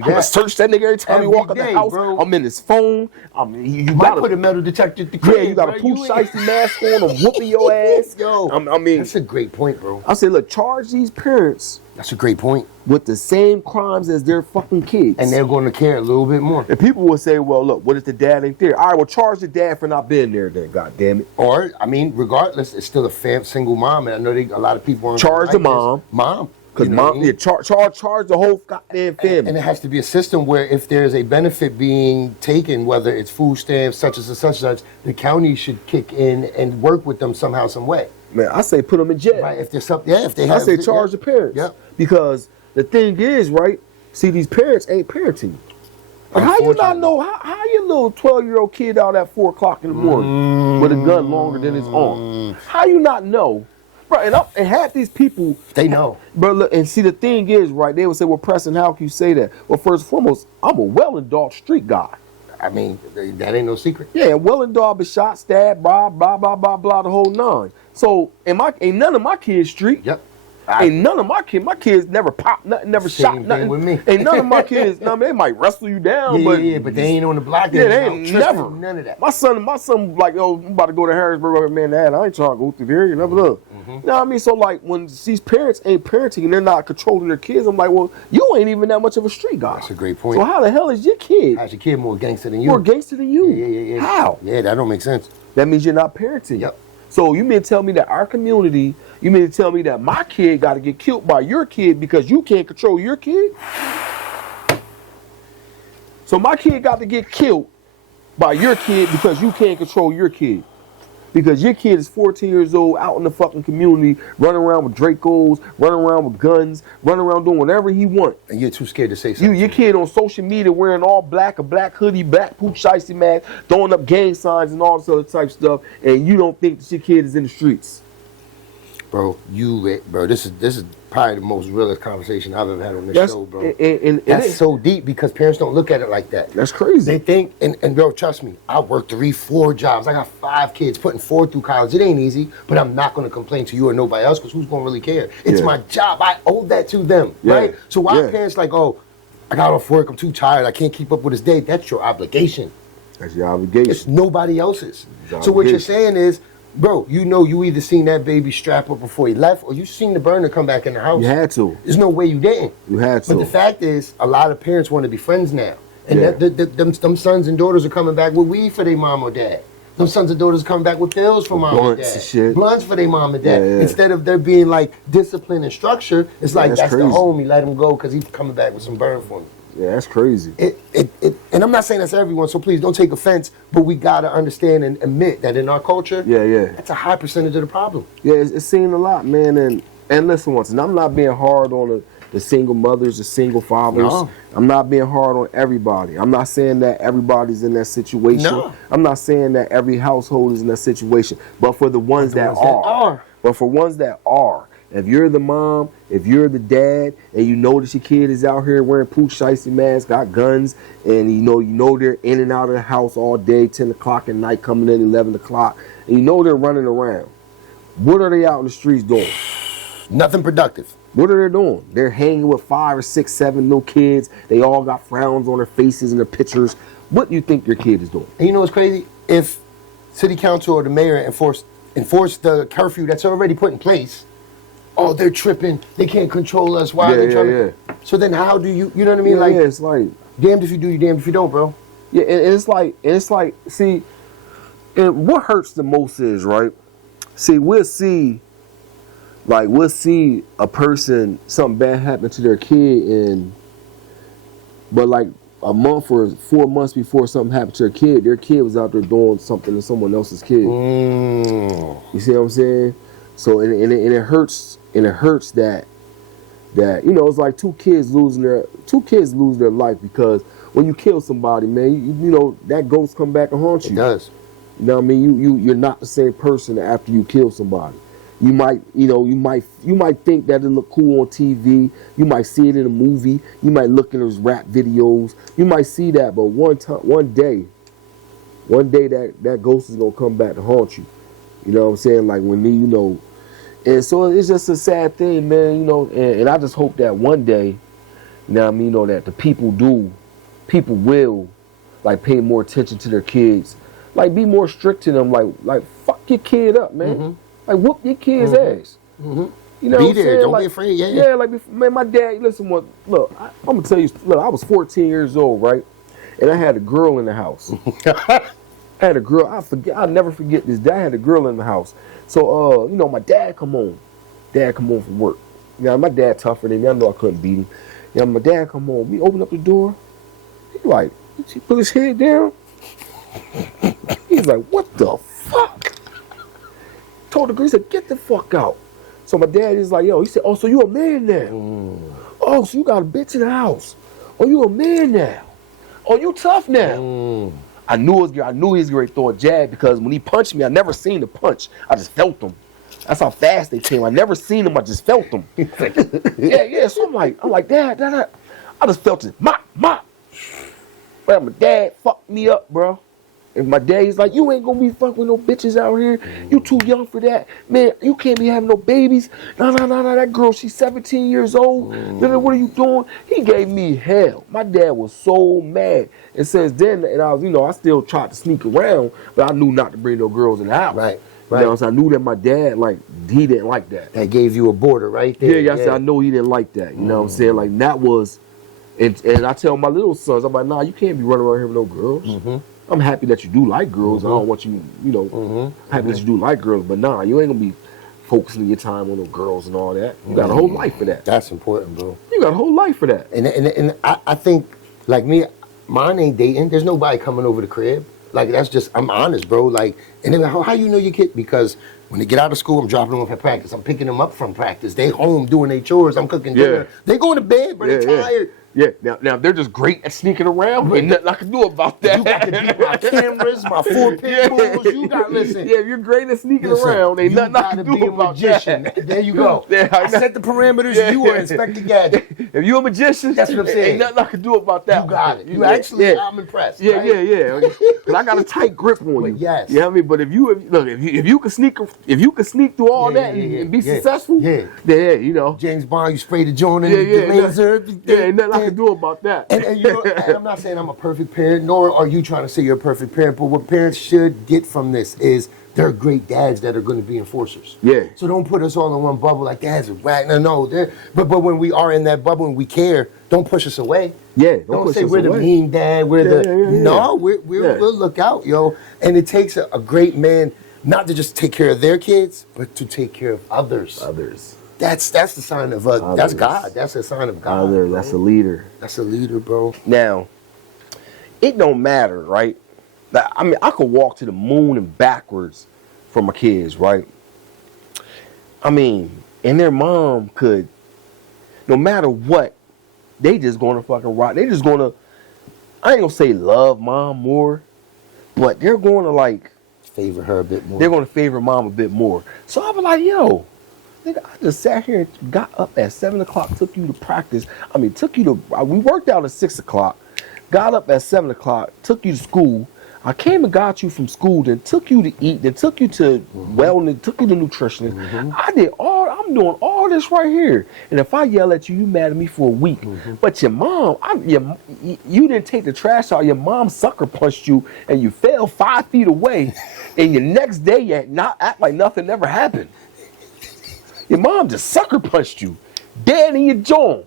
gonna search that nigga every time he walk out the house. Bro. I'm in his phone. You might put a metal detector at the crib. Yeah, you got a pooch shiesty mask on. I'm whooping your ass. Yo, I mean, that's a great point, bro. I said, look, charge these parents. That's a great point. With the same crimes as their fucking kids. And they're going to care a little bit more. And people will say, well, look, what if the dad ain't there? All right, well, charge the dad for not being there then, God damn it. Or, I mean, regardless, it's still a single mom. And I know a lot of people aren't charge the mom. Mom. Because mom, yeah, charge the whole goddamn family. And it has to be a system where if there's a benefit being taken, whether it's food stamps, such as such, the county should kick in and work with them somehow, some way. Man, I say put them in jail. Right, if there's something, if they have. I say charge the parents. Yep. Because the thing is, right, see, these parents ain't parenting. Like, how you not know, how your little 12-year-old kid out at 4 o'clock in the morning with a gun longer than his arm? How you not know? Right, and half these people, they know. But look, and see, the thing is, right, they would say, well, Preston, how can you say that? Well, first and foremost, I'm a well-endowed street guy. I mean, that ain't no secret. Yeah, well-endowed, but shot, stabbed, blah, blah, blah, blah, blah, the whole nine. So, ain't none of my kids street. Yep. Ain't none of my kids never popped nothing, never shot nothing. With me. Ain't none of my kids, they might wrestle you down, but they ain't on the block. Yeah, they ain't never. None of that. My son, like, I'm about to go to Harrisburg, man, Dad, I ain't trying to go through there, you never know. You know what I mean? So, like, when these parents ain't parenting and they're not controlling their kids, I'm like, well, you ain't even that much of a street guy. That's a great point. So how the hell is your kid? How's your kid more gangster than you? More gangster than you? Yeah. How? Yeah, that don't make sense. That means you're not parenting. Yep. So you mean to tell me that our community, you mean to tell me that my kid got to get killed by your kid because you can't control your kid? So my kid got to get killed by your kid because you can't control your kid. Because your kid is 14 years old out in the fucking community, running around with Dracos, running around with guns, running around doing whatever he wants. And you're too scared to say something. Your kid on social media wearing all black, a black hoodie, black pooch shiesty mask, throwing up gang signs and all this other type of stuff, and you don't think that your kid is in the streets. Bro, this is probably the most realest conversation I've ever had on this show, bro. And that's so deep because parents don't look at it like that. That's crazy. They think, and bro, trust me, I work 3-4 jobs. I got 5 kids, putting 4 through college. It ain't easy, but I'm not going to complain to you or nobody else because who's going to really care? It's my job. I owe that to them, right? So why parents like, oh, I got off work, I'm too tired, I can't keep up with his day. That's your obligation. That's your obligation. It's nobody else's. So what you're saying is, bro, you either seen that baby strap up before he left or you seen the burner come back in the house. You had to. There's no way you didn't. You had to. But the fact is, a lot of parents want to be friends now. And them sons and daughters are coming back with weed for their mom or dad. Them sons and daughters are coming back with pills for mom and dad. And shit. Blunts for their mom and dad. Instead of there being like discipline and structure, it's like that's the homie, let him go because he's coming back with some burn for me. Yeah, that's crazy. And I'm not saying that's everyone, so please don't take offense, but we got to understand and admit that in our culture, that's a high percentage of the problem. Yeah, it's seen a lot, man. And listen once, and I'm not being hard on the single mothers, the single fathers. No. I'm not being hard on everybody. I'm not saying that everybody's in that situation. No. I'm not saying that every household is in that situation. But for the ones that are. But for ones that are. If you're the mom, if you're the dad, and you know that your kid is out here wearing pooch shiesty masks, got guns, and you know they're in and out of the house all day, 10 o'clock at night, coming in 11 o'clock, and you know they're running around. What are they out in the streets doing? Nothing productive. What are they doing? They're hanging with 5 or 6, 7 little kids. They all got frowns on their faces and their pictures. What do you think your kid is doing? And you know what's crazy? If city council or the mayor enforce the curfew that's already put in place, oh, they're tripping. They can't control us. Why are they trying to? So then how do you know what I mean? It's like, damned if you do, you damned if you don't, bro. Yeah, and it's like, see, and what hurts the most is, right? See, we'll see a person, something bad happen to their kid, but like a month or 4 months before something happened to their kid was out there doing something to someone else's kid. You see what I'm saying? So and it hurts that it's like two kids lose their life because when you kill somebody, man, you know that ghost come back and haunt you. It does. You know what I mean? You're not the same person after you kill somebody. You might think that it look cool on TV. You might see it in a movie. You might look in those rap videos. You might see that, but one day that ghost is gonna come back to haunt you. You know what I'm saying? Like when me, And so it's just a sad thing, man, you know, and I just hope that one day, you know what I mean, you know, that the people will, like, pay more attention to their kids. Like, be more strict to them, like fuck your kid up, man. Mm-hmm. Like, whoop your kid's ass. Mm-hmm. You know be what I'm there, saying? don't like, be afraid, yeah. Yeah, like, man, my dad, listen, look, I'm going to tell you, look, I was 14 years old, right? And I had a girl in the house. I had a girl, I'll never forget this. I had a girl in the house. So, you know, my dad come home. Dad come home from work. You know, my dad tougher than me. I know I couldn't beat him. You know, my dad come home. We open up the door. He like, he put his head down. He's like, what the fuck? Told the girl, he said, get the fuck out. So my dad is like, yo, he said, oh, so you a man now? Oh, so you got a bitch in the house. Oh, you a man now? Oh, you tough now? I knew he was going to throw a jab because when he punched me, I never seen the punch. I just felt him. That's how fast they came. I never seen them. I just felt them. yeah. So I'm like, Dad. I just felt it. Mop. But my dad fucked me up, bro. And my dad's like, you ain't gonna be fucking with no bitches out here. You too young for that. Man, you can't be having no babies. No. That girl, she's 17 years old. What are you doing? He gave me hell. My dad was so mad. And since then, and I was, you know, I still tried to sneak around, but I knew not to bring no girls in the house. Right. You know, so I knew that my dad, like, he didn't like that. That gave you a border right there. Yeah, I said, I know he didn't like that. You know what I'm saying? Like, that was, and I tell my little sons, I'm like, nah, you can't be running around here with no girls. I'm happy that you do like girls. I don't want you, you know, happy that you do like girls, but nah, you ain't gonna be focusing your time on no girls and all that. You got a whole life for that. That's important, bro. You got a whole life for that. And I think, like me, mine ain't dating. There's nobody coming over the crib. Like, that's just, I'm honest, bro. Like, and then how you know your kid? Because when they get out of school, I'm dropping them off at practice. I'm picking them up from practice. They home doing their chores. I'm cooking dinner. They going to bed, but they're tired. Yeah, now they're just great at sneaking around. Ain't nothing I can do about that. You got to beat my cameras, my 4 pit bulls. You got, listen. Yeah, if you're great at sneaking around, ain't nothing I can do about that. There you go. I set the parameters. You are Inspector Gadget. If you a magician, that's what I'm saying. Ain't nothing I can do about that. You got it. You actually, I'm impressed. Yeah, right? yeah. Because I got a tight grip on you. Yes. You know what I mean? But if you can sneak through all that and be successful, then you know. James Bond, you spray the joint in the laser. Ain't nothing I can do about that. And you know, and I'm not saying I'm a perfect parent, nor are you trying to say you're a perfect parent, but what parents should get from this is they're great dads that are going to be enforcers. Yeah. So don't put us all in one bubble like dad's a whack. No. But when we are in that bubble and we care, don't push us away. Yeah. Don't say we're the mean dad. No, we'll look out, yo. And it takes a great man not to just take care of their kids, but to take care of others. That's the sign of that's God. That's a sign of God. That's a leader. That's a leader, bro. Now, it don't matter, right? I mean, I could walk to the moon and backwards for my kids, right? I mean, and their mom could, no matter what, they just gonna fucking rock. They just gonna, I ain't gonna say love mom more, but they're gonna like favor her a bit more. They're gonna favor mom a bit more. So I was like, yo. Nigga, I just sat here and got up at 7 o'clock, took you to practice. I mean, we worked out at 6 o'clock, got up at 7 o'clock, took you to school. I came and got you from school, then took you to eat, then took you to wellness, took you to nutritionist. I'm doing all this right here. And if I yell at you, you mad at me for a week. But your mom, you didn't take the trash out. Your mom sucker punched you and you fell 5 feet away. And your next day, you not act like nothing ever happened. Your mom just sucker punched you, dead in your jaw,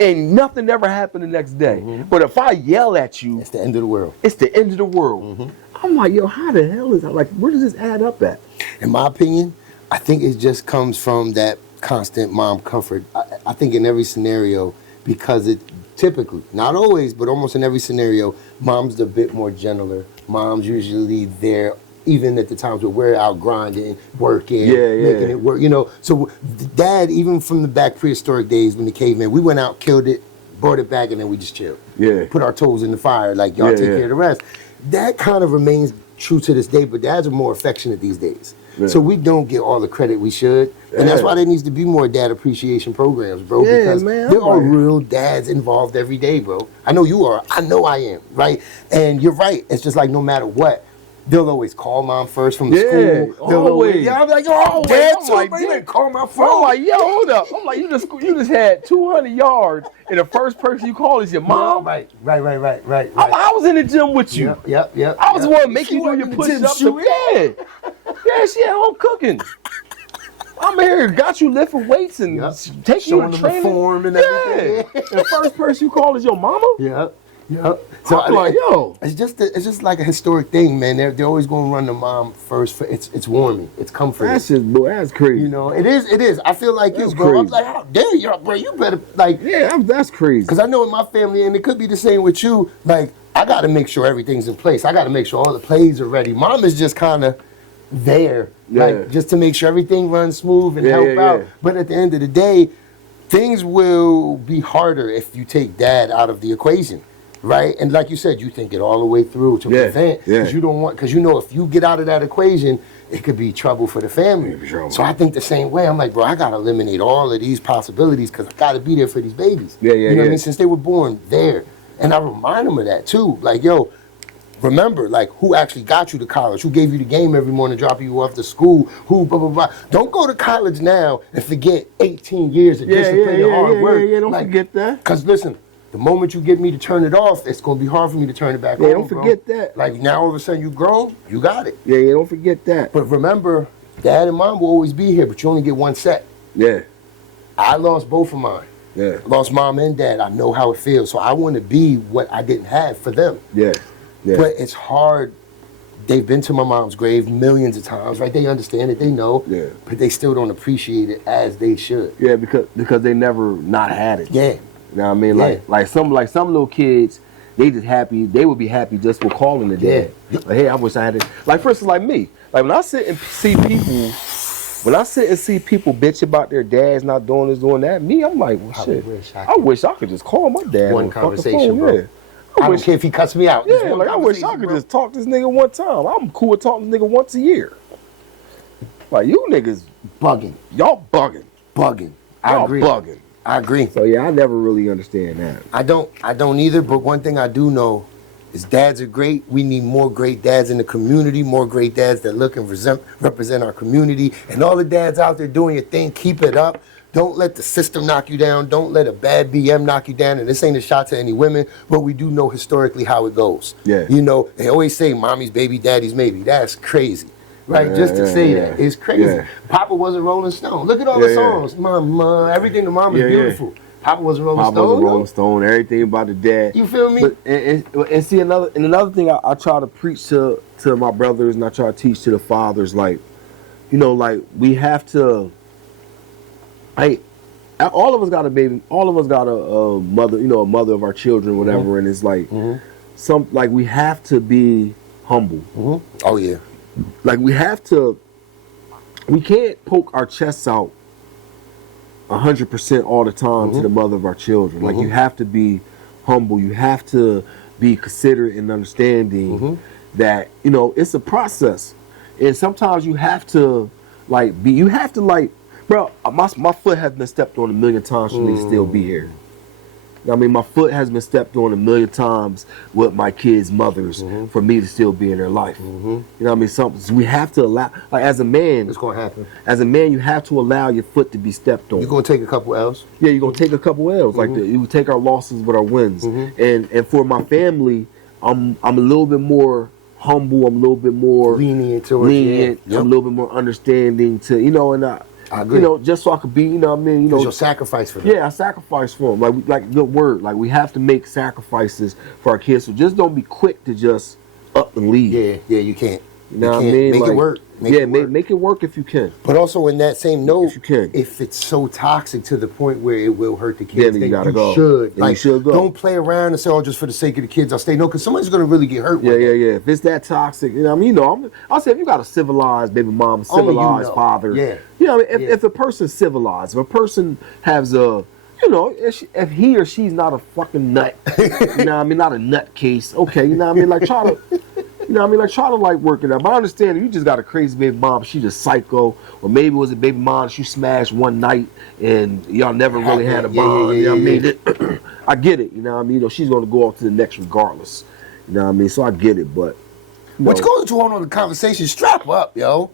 and nothing ever happened the next day. But if I yell at you, it's the end of the world. It's the end of the world. I'm like, yo, how the hell is that? Like, where does this add up at? In my opinion, I think it just comes from that constant mom comfort. I think in every scenario, because it typically, not always, but almost in every scenario, mom's a bit more gentler. Mom's usually there. Even at the times where we're out grinding, working, making it work, you know. So dad, even from the back prehistoric days when the caveman, we went out, killed it, brought it back, and then we just chilled. Yeah. Put our toes in the fire, like y'all take care of the rest. That kind of remains true to this day, but dads are more affectionate these days. So we don't get all the credit we should. And that's why there needs to be more dad appreciation programs, bro. Because there are real dads involved every day, bro. I know you are. I know I am, right? And you're right. It's just like no matter what, they'll always call mom first from the Yeah, school. They'll always. Yeah, I'm like, yo, Always. Dad, I'm too, like, man, you Dad. didn't call my phone. I'm like, yo, hold up. I'm like, you just had 200 yards, and the first person you call is your mom. Right. I was in the gym with you. Yep. I was the one making She you do wasn't your in the push-ups. gym shooting. Yeah, she at home cooking. I'm here, got you lifting weights and taking you Showing to them the training. form and everything. And the first person you call is your mama. Yep. So I'm like, yo, it's just like a historic thing, man. They're always going to run the mom first. It's warming. It's comforting. that's crazy. You know, it is. I feel like That's you, bro. I'm crazy. like, how dare you, bro? You better like. Yeah, that's crazy. Because I know in my family, and it could be the same with you. Like, I got to make sure everything's in place. I got to make sure all the plays are ready. Mom is just kind of there, like just to make sure everything runs smooth and help out. But at the end of the day, things will be harder if you take dad out of the equation. Right, and like you said, you think it all the way through to prevent, because you don't want, because you know if you get out of that equation, it could be trouble for the family. So I think the same way. I'm like, bro, I gotta eliminate all of these possibilities because I gotta be there for these babies. You know what I mean? Since they were born there, and I remind them of that too. Like, yo, remember, like, who actually got you to college? Who gave you the game every morning, dropping you off to school? Who blah blah blah? Don't go to college now and forget 18 years of discipline and hard work. Don't forget that. Because listen. The moment you get me to turn it off, it's going to be hard for me to turn it back on. Don't forget that. Like, now all of a sudden you grown, you got it. Yeah, don't forget that. But remember, dad and mom will always be here, but you only get one set. Yeah. I lost both of mine. Yeah. Lost mom and dad. I know how it feels. So I want to be what I didn't have for them. Yeah. But it's hard. They've been to my mom's grave millions of times, right? They understand it, they know. Yeah. But they still don't appreciate it as they should. Yeah, because they never not had it. Yeah. You know what I mean? Like some little kids, they just happy. They would be happy just for calling the dad. Like, hey, I wish I had it. Like, for instance, like me. Like, when I sit and see people bitch about their dads not doing this, doing that, me, I'm like, well, shit. I wish I could just call my dad One on the conversation, phone. bro. Yeah. I don't care if he cuts me out. Yeah, like, I wish I could just talk to this nigga one time. I'm cool with talking to this nigga once a year. Like, you niggas bugging. Y'all bugging. I agree. Bugging. I agree. So yeah, I never really understand that. I don't either, but one thing I do know is dads are great. We need more great dads in the community, more great dads that look and represent our community. And all the dads out there doing your thing, keep it up. Don't let the system knock you down. Don't let a bad BM knock you down. And this ain't a shot to any women, but we do know historically how it goes. Yeah. You know, they always say mommy's baby, daddy's maybe. That's crazy. Right, just to say that. It's crazy. Yeah. Papa was a Rolling Stone. Look at all the songs. Mama, everything to Mama is beautiful. Papa was a Rolling Stone. Papa was a Rolling Stone. Everything about the dad. You feel me? But, and see, another thing I try to preach to my brothers, and I try to teach to the fathers, like, you know, like, we have to, all of us got a baby, all of us got a mother, you know, a mother of our children, whatever, and it's like, like, we have to be humble. Oh, yeah. Like, we can't poke our chests out 100% all the time to the mother of our children. Like, you have to be humble. You have to be considerate and understanding that, you know, it's a process. And sometimes you have to, like, bro, my foot has been stepped on a million times for me to still be here. I mean, my foot has been stepped on a million times with my kids' mothers for me to still be in their life. You know what I mean? We have to allow, like, as a man, It's going to happen. as a man, you have to allow your foot to be stepped on. You're going to take a couple L's. Yeah, you're going to take a couple L's. Like, you take our losses with our wins. And for my family, I'm a little bit more humble. I'm a little bit more lenient towards I'm a little bit more understanding to, you know, and I agree. you know, just so I could be, you know what I mean? You know, you'll sacrifice for them. yeah, I sacrifice for them. Like good word. Like, we have to make sacrifices for our kids. So just don't be quick to just up and leave. Yeah, you can't. You know what I mean? Make Like, it work. Make it work if you can. But also in that same note, If you can. if it's so toxic to the point where it will hurt the kids, Yeah, then you then gotta you go. should. Then you should go. Don't play around and say, oh, just for the sake of the kids, I'll stay. No, because somebody's going to really get hurt. Yeah. with that. If it's that toxic, you know, I mean, you know, I'll say if you got a civilized baby mom, civilized father, you know, if a person's civilized, if a person has a, you know, if he or she's not a fucking nut, you know what I mean, not a nut case, okay, you know what I mean, like, try to. You know what I mean? Like, try to, like, work it out. But I understand if you just got a crazy baby mom, she just psycho. Or maybe it was a baby mom she smashed one night and y'all never really had a bond. You know what I mean? I get it. You know what I mean? You know, she's going to go off to the next regardless. You know what I mean? So I get it. But Which goes into a whole other conversation. Strap up, yo.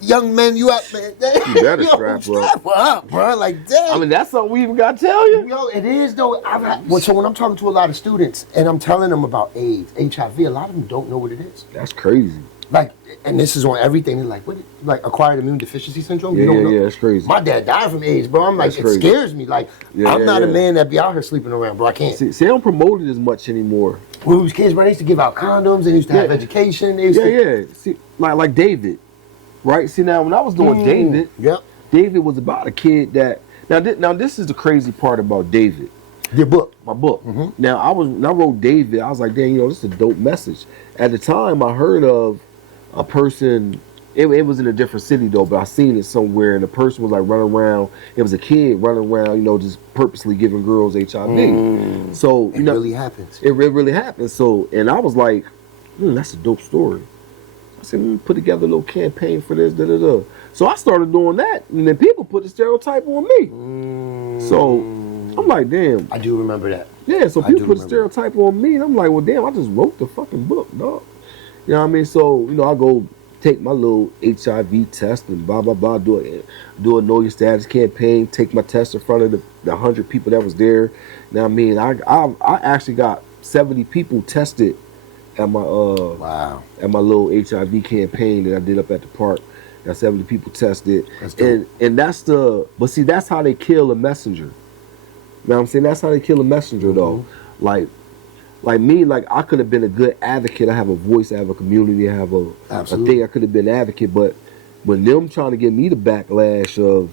Young men, you up, man. You better strap up, bro. Like, damn. I mean, that's something we even got to tell you. Yo, it is, though. So when I'm talking to a lot of students and I'm telling them about AIDS, HIV, a lot of them don't know what it is. That's crazy. Like, and this is on everything. They're like, what? Like, acquired immune deficiency syndrome? You don't know? Yeah, that's crazy. My dad died from AIDS, bro. I'm like, That's crazy. scares me. Like, I'm not a man that be out here sleeping around, bro. I can't. See, they don't promote it as much anymore. When we was kids, bro, they used to give out condoms. They used to have education. They used to, See, like David, right? See, now when I was doing David, David was about a kid that now this is the crazy part about David. Your book. My book. Now when I wrote David, I was like, dang, this is a dope message. At the time, I heard of a person. It was in a different city though, but I seen it somewhere, and the person was like running around. It was a kid running around, just purposely giving girls HIV. So it really happens. It really happened. So, and I was like, that's a dope story. I said, put together a little campaign for this, So I started doing that, and then people put the stereotype on me. So I'm like, damn. I do remember that. Yeah, so people put the stereotype on me, and I'm like, well, damn, I just wrote the fucking book, dog. You know what I mean? So, I go take my little HIV test and blah, blah, blah, do a Know Your Status campaign, take my test in front of the 100 people that was there. You know what I mean? I actually got 70 people tested at my at my little HIV campaign that I did up at the park. Got 70 people tested. And that's how they kill a messenger. You know what I'm saying? That's how they kill a messenger though. Like me, I could have been a good advocate. I have a voice, I have a community, I have a thing. I could have been an advocate, but when them trying to give me the backlash of,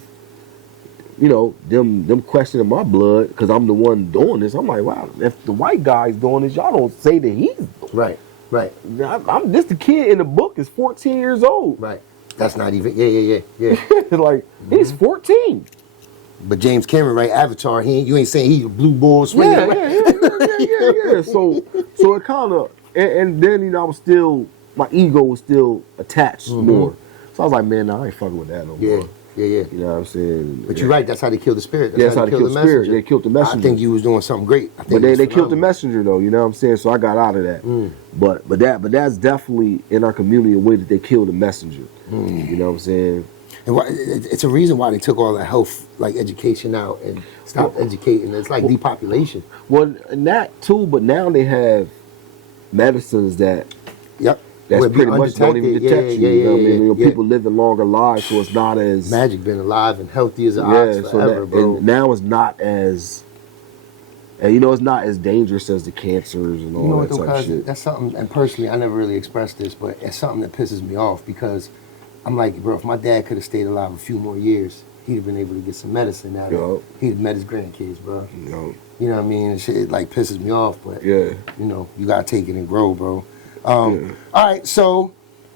them questioning my blood because I'm the one doing this, I'm like, wow, if the white guy's doing this, y'all don't say that he's right. I'm just the kid in the book is 14 years old. Right. That's not even yeah. Like he's 14. But James Cameron, right? Avatar. You ain't saying he's a blue ball swinging. Yeah. So it kind of, and then I was still, my ego was still attached more. So I was like, man, I ain't fucking with that no more. Yeah. You know what I'm saying? But you're right. That's how they kill the spirit. That's how they kill the spirit. They killed the messenger. I think you was doing something great. But they killed the messenger though. You know what I'm saying? So I got out of that. But that's definitely in our community a way that they kill the messenger. You know what I'm saying? And it's a reason why they took all the health education out and stopped educating. It's like depopulation. Well, and that too, but now they have medicines that that's pretty much don't even detect you. You know what I mean? People living longer lives, so it's not as Magic been alive and healthy as an ox forever, bro. And now it's not as, and it's not as dangerous as the cancers and all that type of shit. That's something, and personally, I never really expressed this, but it's something that pisses me off because I'm like, bro, if my dad could have stayed alive a few more years, he'd have been able to get some medicine out of it. He'd have met his grandkids, bro. You know what I mean? Shit, it pisses me off, but you gotta take it and grow, bro. All right, so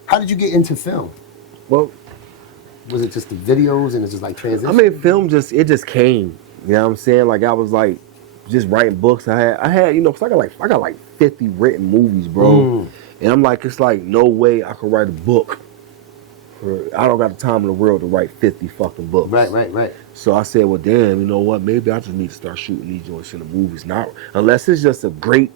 how did you get into film? Well, was it just the videos and it's just like transition? I mean, film just came. You know what I'm saying? Like I was like just writing books. I had cause I got like 50 written movies, bro. And I'm like, it's like no way I could write a book. I don't got the time in the world to write 50 fucking books. Right. So I said, well, damn, you know what? Maybe I just need to start shooting these joints in the movies. Not unless it's just a great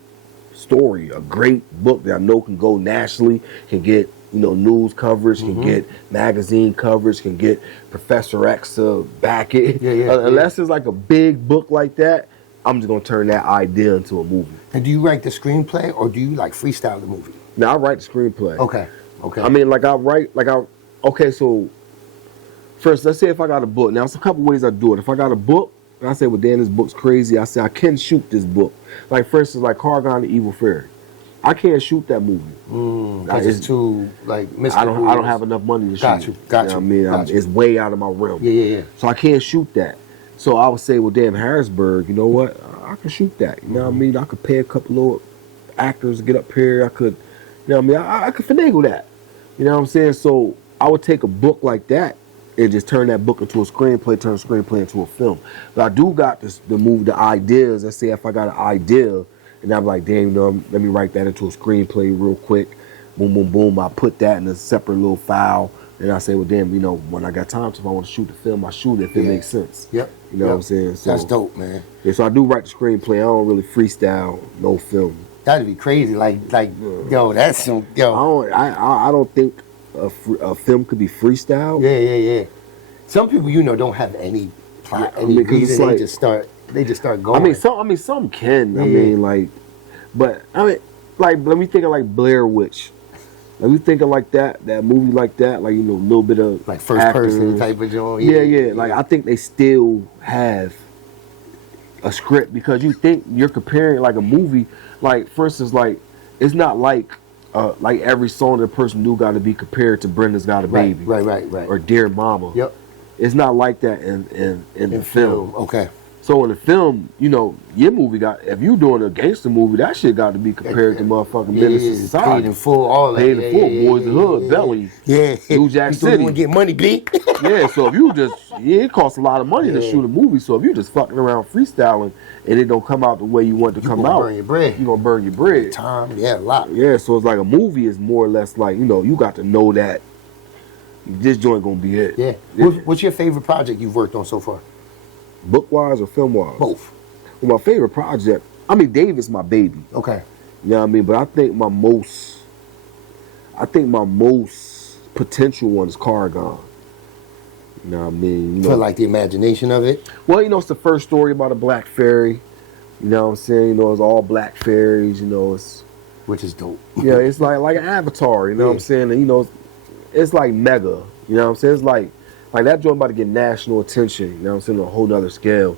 story, a great book that I know can go nationally, can get news coverage, can get magazine coverage, can get Professor X to back it. Unless it's like a big book like that, I'm just gonna turn that idea into a movie. And do you write the screenplay or do you freestyle the movie? No, I write the screenplay. Okay. I mean, so first, let's say if I got a book. Now, it's a couple ways I do it. If I got a book, and I say, well, damn, this book's crazy, I say, I can shoot this book. Like, for instance, like Cargon the Evil Fairy. I can't shoot that movie. It's too, mystical. I don't have enough money to shoot it. Got you. I mean, it's way out of my realm. Yeah. So I can't shoot that. So I would say, well, damn, Harrisburg, you know what? I can shoot that. You know what I mean? I could pay a couple little actors to get up here. I could, I could finagle that. You know what I'm saying? So I would take a book like that and just turn that book into a screenplay, turn a screenplay into a film. But I do got the ideas. Let's say if I got an idea and I'm like, damn, let me write that into a screenplay real quick. Boom, boom, boom. I put that in a separate little file. And I say, well, damn, when I got time to, if I want to shoot the film, I shoot it if it makes sense. Yep. You know what I'm saying? So, that's dope, man. Yeah, so I do write the screenplay. I don't really freestyle no film. That'd be crazy. Like Yo, that's some yo. I don't think a film could be freestyle. Yeah. Some people don't have any plot, any reason. They just start going. Some can. I mean, like, but like, let me think of like Blair Witch. Let me think of like that movie like that, like, a little bit of like first person type of joint. Yeah. Like, I think they still have a script, because you think you're comparing like a movie, like, for instance, like, it's not like every song that person knew got to be compared to Brenda's Got a Baby, right, or Dear Mama. Yep. It's not like that in the film. Okay. So in the film, your movie if you doing a gangster movie, that shit got to be compared to motherfucking Menace to Society. Paid in full, all that. Paid in full, Boys in the Hood, Belly. Yeah. New Jack City. You get money, B. Yeah, so if you just, it costs a lot of money to shoot a movie. So if you just fucking around freestyling and it don't come out the way you want it to come out, burn your bread. You gonna burn your bread. Time, a lot. Yeah, so it's like a movie is more or less like, you got to know that this joint gonna be it. Yeah. What's your favorite project you've worked on so far? Book-wise or film-wise? Both. Well, my favorite project, David's my baby. Okay. You know what I mean? But I think my most potential one is Cargon. You know what I mean? For like the imagination of it? Well, it's the first story about a black fairy. You know what I'm saying? It's all black fairies, it's... Which is dope. Yeah, it's like an Avatar, you know what I'm saying? And, it's like mega, you know what I'm saying? It's like that joint about to get national attention, you know what I'm saying, on a whole nother scale.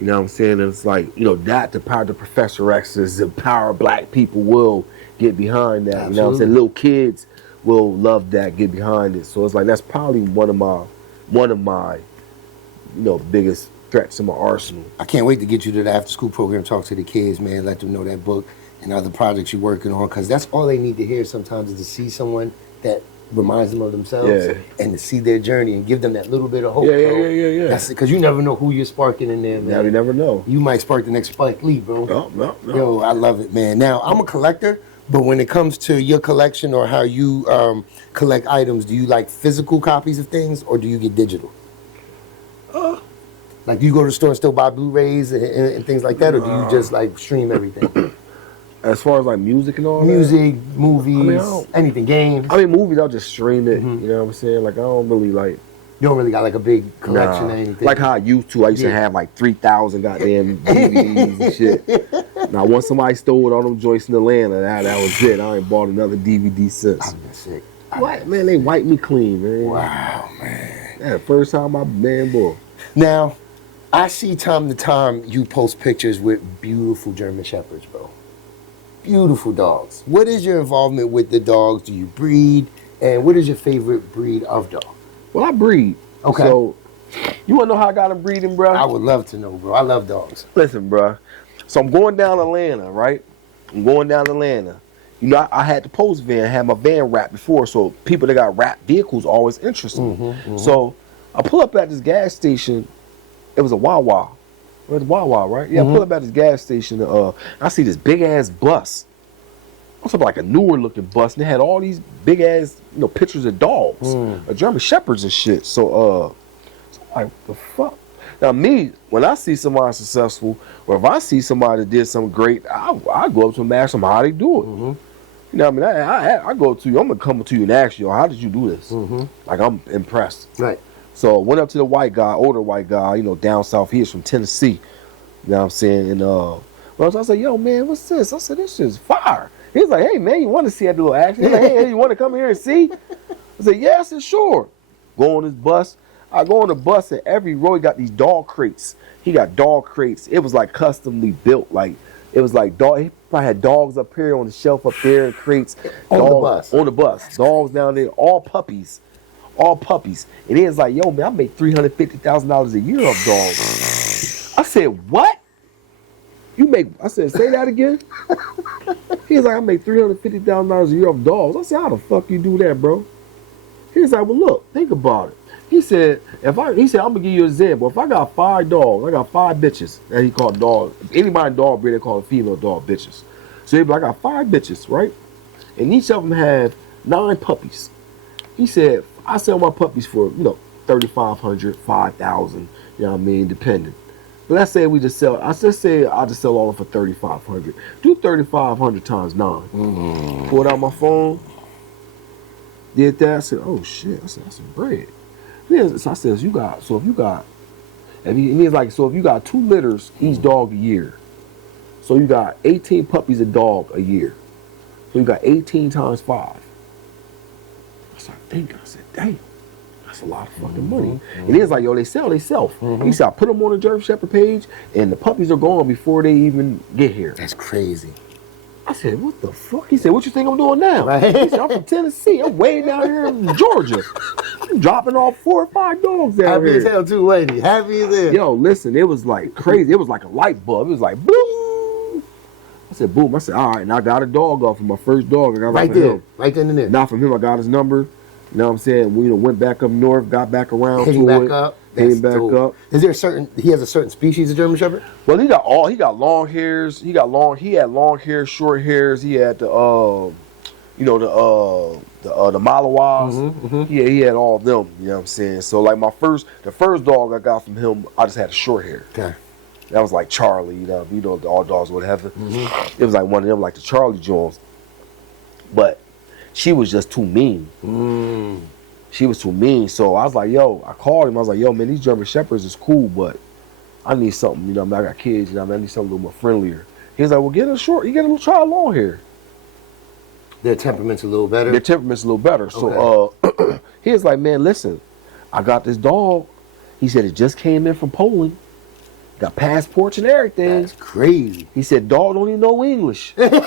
You know what I'm saying? And it's like, that the power of Professor X's, the power black people will get behind that. Absolutely. You know what I'm saying? Little kids will love that, get behind it. So it's like, that's probably one of my biggest threats in my arsenal. I can't wait to get you to the after school program, talk to the kids, man, let them know that book and other projects you're working on, because that's all they need to hear sometimes, is to see someone that reminds them of themselves and to see their journey and give them that little bit of hope. Yeah. That's because you never know who you're sparking in there, man. Yeah, you never know. You might spark the next Spike Lee, bro. No. Yo, I love it, man. Now, I'm a collector, but when it comes to your collection or how you collect items, do you like physical copies of things or do you get digital? Like, do you go to the store and still buy Blu-rays and things like that, or do you just like stream everything? As far as like music and all music, movies, anything, games. Movies, I'll just stream it. You know what I'm saying? Like, I don't really like. You don't really got like a big collection or anything. Like how I used to. I used to have like 3,000 goddamn DVDs and shit. Now, once somebody stole all them joints in Atlanta, that was it. I ain't bought another DVD since. I've been sick. What? Man, they wiped me clean, man. Wow, man. Yeah, first time I boy. Now, I see time to time you post pictures with beautiful German Shepherds, bro. Beautiful dogs. What is your involvement with the dogs? Do you breed? And what is your favorite breed of dog? Well, I breed. Okay. So, you want to know how I got them breeding, bro? I would love to know, bro. I love dogs. Listen, bro. So, I'm going down Atlanta, right? I had the post van, I had my van wrapped before, so people that got wrapped vehicles always interest me. So, I pull up at this gas station. It was a Wawa. It was Wawa, right? Yeah, I pull up at this gas station. I see this big ass bus. I'm talking like a newer looking bus, and they had all these big ass, pictures of dogs, of German Shepherds and shit. So I'm like, the fuck? Now me, when I see somebody successful, or if I see somebody that did something great, I go up to them and ask them how they do it. You know what I mean? I go to you. I'm gonna come to you and ask you, how did you do this? Like, I'm impressed. Right. So I went up to the older white guy, down south. He is from Tennessee. You know what I'm saying? And I said, yo, man, what's this? I said, this shit's fire. He's like, hey, man, you want to see that little action? He's like, hey, you want to come here and see? I said, yeah, I said, sure. Go on this bus. I go on the bus, and every row he got these dog crates. He got dog crates. It was like customly built. Like, it was like dog. He probably had dogs up here on the shelf up there, crates. On the bus. On the bus. Dogs down there, all puppies. And he was like, yo, man, I make $350,000 a year off dogs. I said, what? I said, say that again? He was like, I make $350,000 a year off dogs. I said, how the fuck you do that, bro? He was like, well, look, think about it. He said, I'm gonna give you an example. If I got 5 dogs, I got 5 bitches that he called dogs. Anybody in dog breed, they call a female dog bitches. So he'd be like, I got 5 bitches, right? And each of them have 9 puppies. He said, I sell my puppies for, $3,500, $5,000, you know what I mean, depending. let's say we just sell. I just say I just sell all for 3,500. Do 3,500 times 9. Pulled out my phone. Did that. I said, oh shit. I said, that's some bread. Yeah, so I said, if you got 2 litters, each dog a year. So you got 18 puppies a dog a year. So you got 18 times 5. I started thinking, I said, damn, that's a lot of fucking money. And he's like, yo, they sell. He said, I put them on the German Shepherd page, and the puppies are gone before they even get here. That's crazy. I said, what the fuck? He said, what you think I'm doing now? Right. He said, I'm from Tennessee. I'm way down here in Georgia. I'm dropping off 4 or 5 dogs down Happy here. as hell too, lady. Happy as hell. Yo, listen, it was like crazy. It was like a light bulb. It was like, boom. I said, boom. I said, all right, and I got a dog off of my first dog. I got Right there. Right then and there. Not from him. I got his number. You know what I'm saying? We went back up north, got back around Hitting to back it. up. Hitting back up. Is there he has a certain species of German Shepherd? Well, he got long hairs. He had long hair, short hairs. He had the Malawas. Yeah, he had all of them. You know what I'm saying? So like the first dog I got from him, I just had a short hair. Okay. That was like Charlie, all dogs would have it. It was like one of them, like the Charlie Jones. But she was just too mean. She was too mean. So I was like, yo, I called him. I was like, yo, man, these German Shepherds is cool, but I need something. I got kids. I need something a little more friendlier. He was like, well, get a try a long hair. Their temperament's a little better. So he was like, man, listen, I got this dog. He said it just came in from Poland. Got passports and everything. That's crazy. He said, dog don't even know English. He said,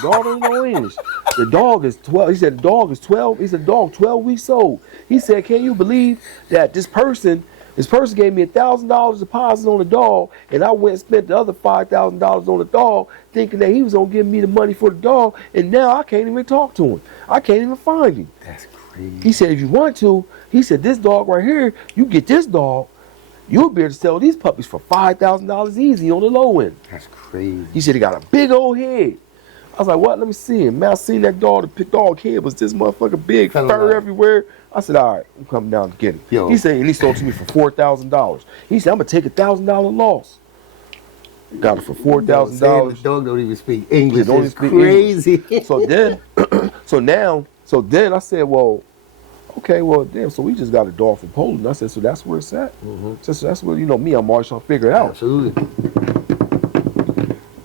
dog don't even know English. The dog is 12. He said, the dog is 12. He said, dog 12 weeks old. He said, can you believe that this person gave me $1,000 deposit on the dog, and I went and spent the other $5,000 on the dog, thinking that he was going to give me the money for the dog, and now I can't even talk to him. I can't even find him. That's crazy. He said, if you want to, he said, this dog right here, you get this dog, you'll be able to sell these puppies for $5,000 easy on the low end. That's crazy. He said he got a big old head. I was like, what? Let me see him. Man, I seen that dog. The dog head was this motherfucker big, fur everywhere. I said, all right, I'm coming down to get him. Yo. He said, and he sold to me for $4,000. He said, I'm going to take $1,000 loss. Got it for $4,000. The dog don't even speak English. Don't It's speak crazy. English. So then I said, well, okay, well, damn, so we just got a dog from Poland. I said, so that's where it's at? So that's where, me, I'm always trying to figure it out. Absolutely.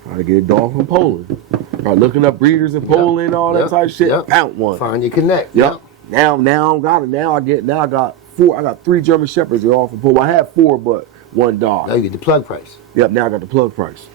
Trying to get a dog from Poland. Probably looking up breeders in Poland, all that type of shit. Found one. Find your connect. Yep. Now I got it. Now I got 4. I got 3 German Shepherds. They're all from Poland. I had 4, but 1 dog. Now you get the plug price. Yep. Now I got the plug price.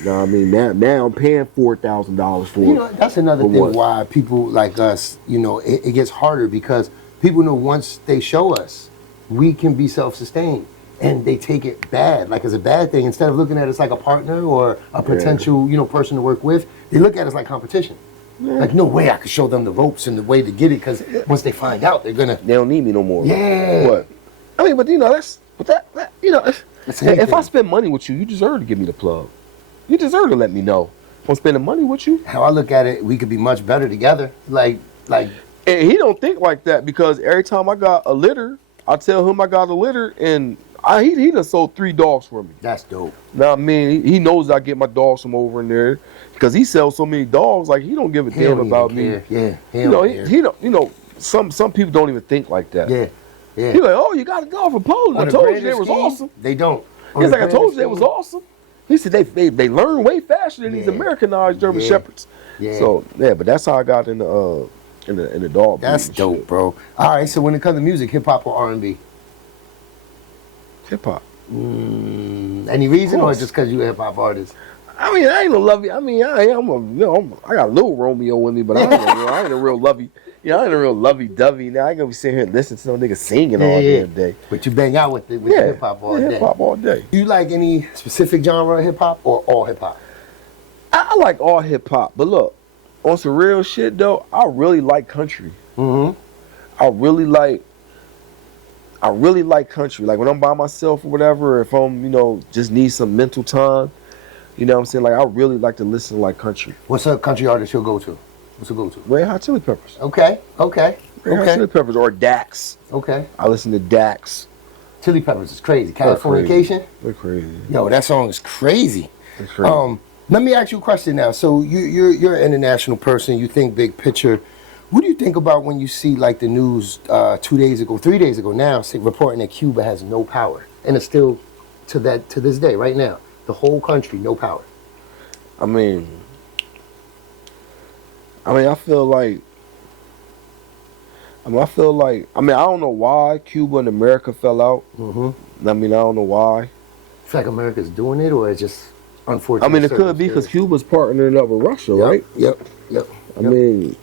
You know what I mean? Now I'm paying $4,000 for. That's another thing why people like us, it gets harder because people know once they show us, we can be self-sustained. And they take it bad, like as a bad thing. Instead of looking at us like a partner or a potential, person to work with, they look at us like competition. Yeah. Like, no way I could show them the ropes and the way to get it, because once they find out, they don't need me no more. Yeah. What? I mean, but if I spend money with you, you deserve to give me the plug. You deserve to let me know if I'm spending money with you. How I look at it, we could be much better together. Like. And he don't think like that, because every time I got a litter, I tell him I got a litter, and he done sold 3 dogs for me. That's dope. Now, I mean, he knows I get my dogs from over in there, because he sells so many dogs. Like, he don't give a damn about me. Yeah, he don't. Some people don't even think like that. Yeah. He's like, oh, you got a dog from Poland. I told you they was awesome. They don't. He's like, I told you they was awesome. He said they learn way faster than these Americanized German Shepherds. Yeah. So but that's how I got in the dog. That's dope, shit. Bro. All right, so when it comes to music, hip hop or R&B? Hip hop. Any reason, or just because you a hip hop artist? I mean, I ain't no lovey. I mean, I got a little Romeo with me, but I ain't a real lovey. I ain't a real lovey-dovey. Now I ain't gonna be sitting here and listening to no nigga singing all damn day. But you bang out with hip hop all day. Hip hop all day. Do you like any specific genre of hip hop or all hip hop? I like all hip hop, but look, on some real shit though, I really like country. I really like country. Like when I'm by myself or whatever, if I'm, just need some mental time, you know what I'm saying? Like I really like to listen to like country. What's a country artist you'll go to? What's a go-to? Red Hot Chili Peppers. Okay. Red Hot Chili Peppers or Dax. Okay. I listen to Dax. Chili Peppers is crazy. Californication. They're crazy. Yo, that song is crazy. They're crazy. Let me ask you a question now. So you're an international person. You think big picture. What do you think about when you see like the news 3 days ago now, reporting that Cuba has no power, and it's still to this day, right now, the whole country no power. I mean, I feel like. I don't know why Cuba and America fell out. Mm-hmm. I don't know why. It's like America's doing it, or it's just unfortunate. It could be because Cuba's partnering up with Russia, right? Yep. And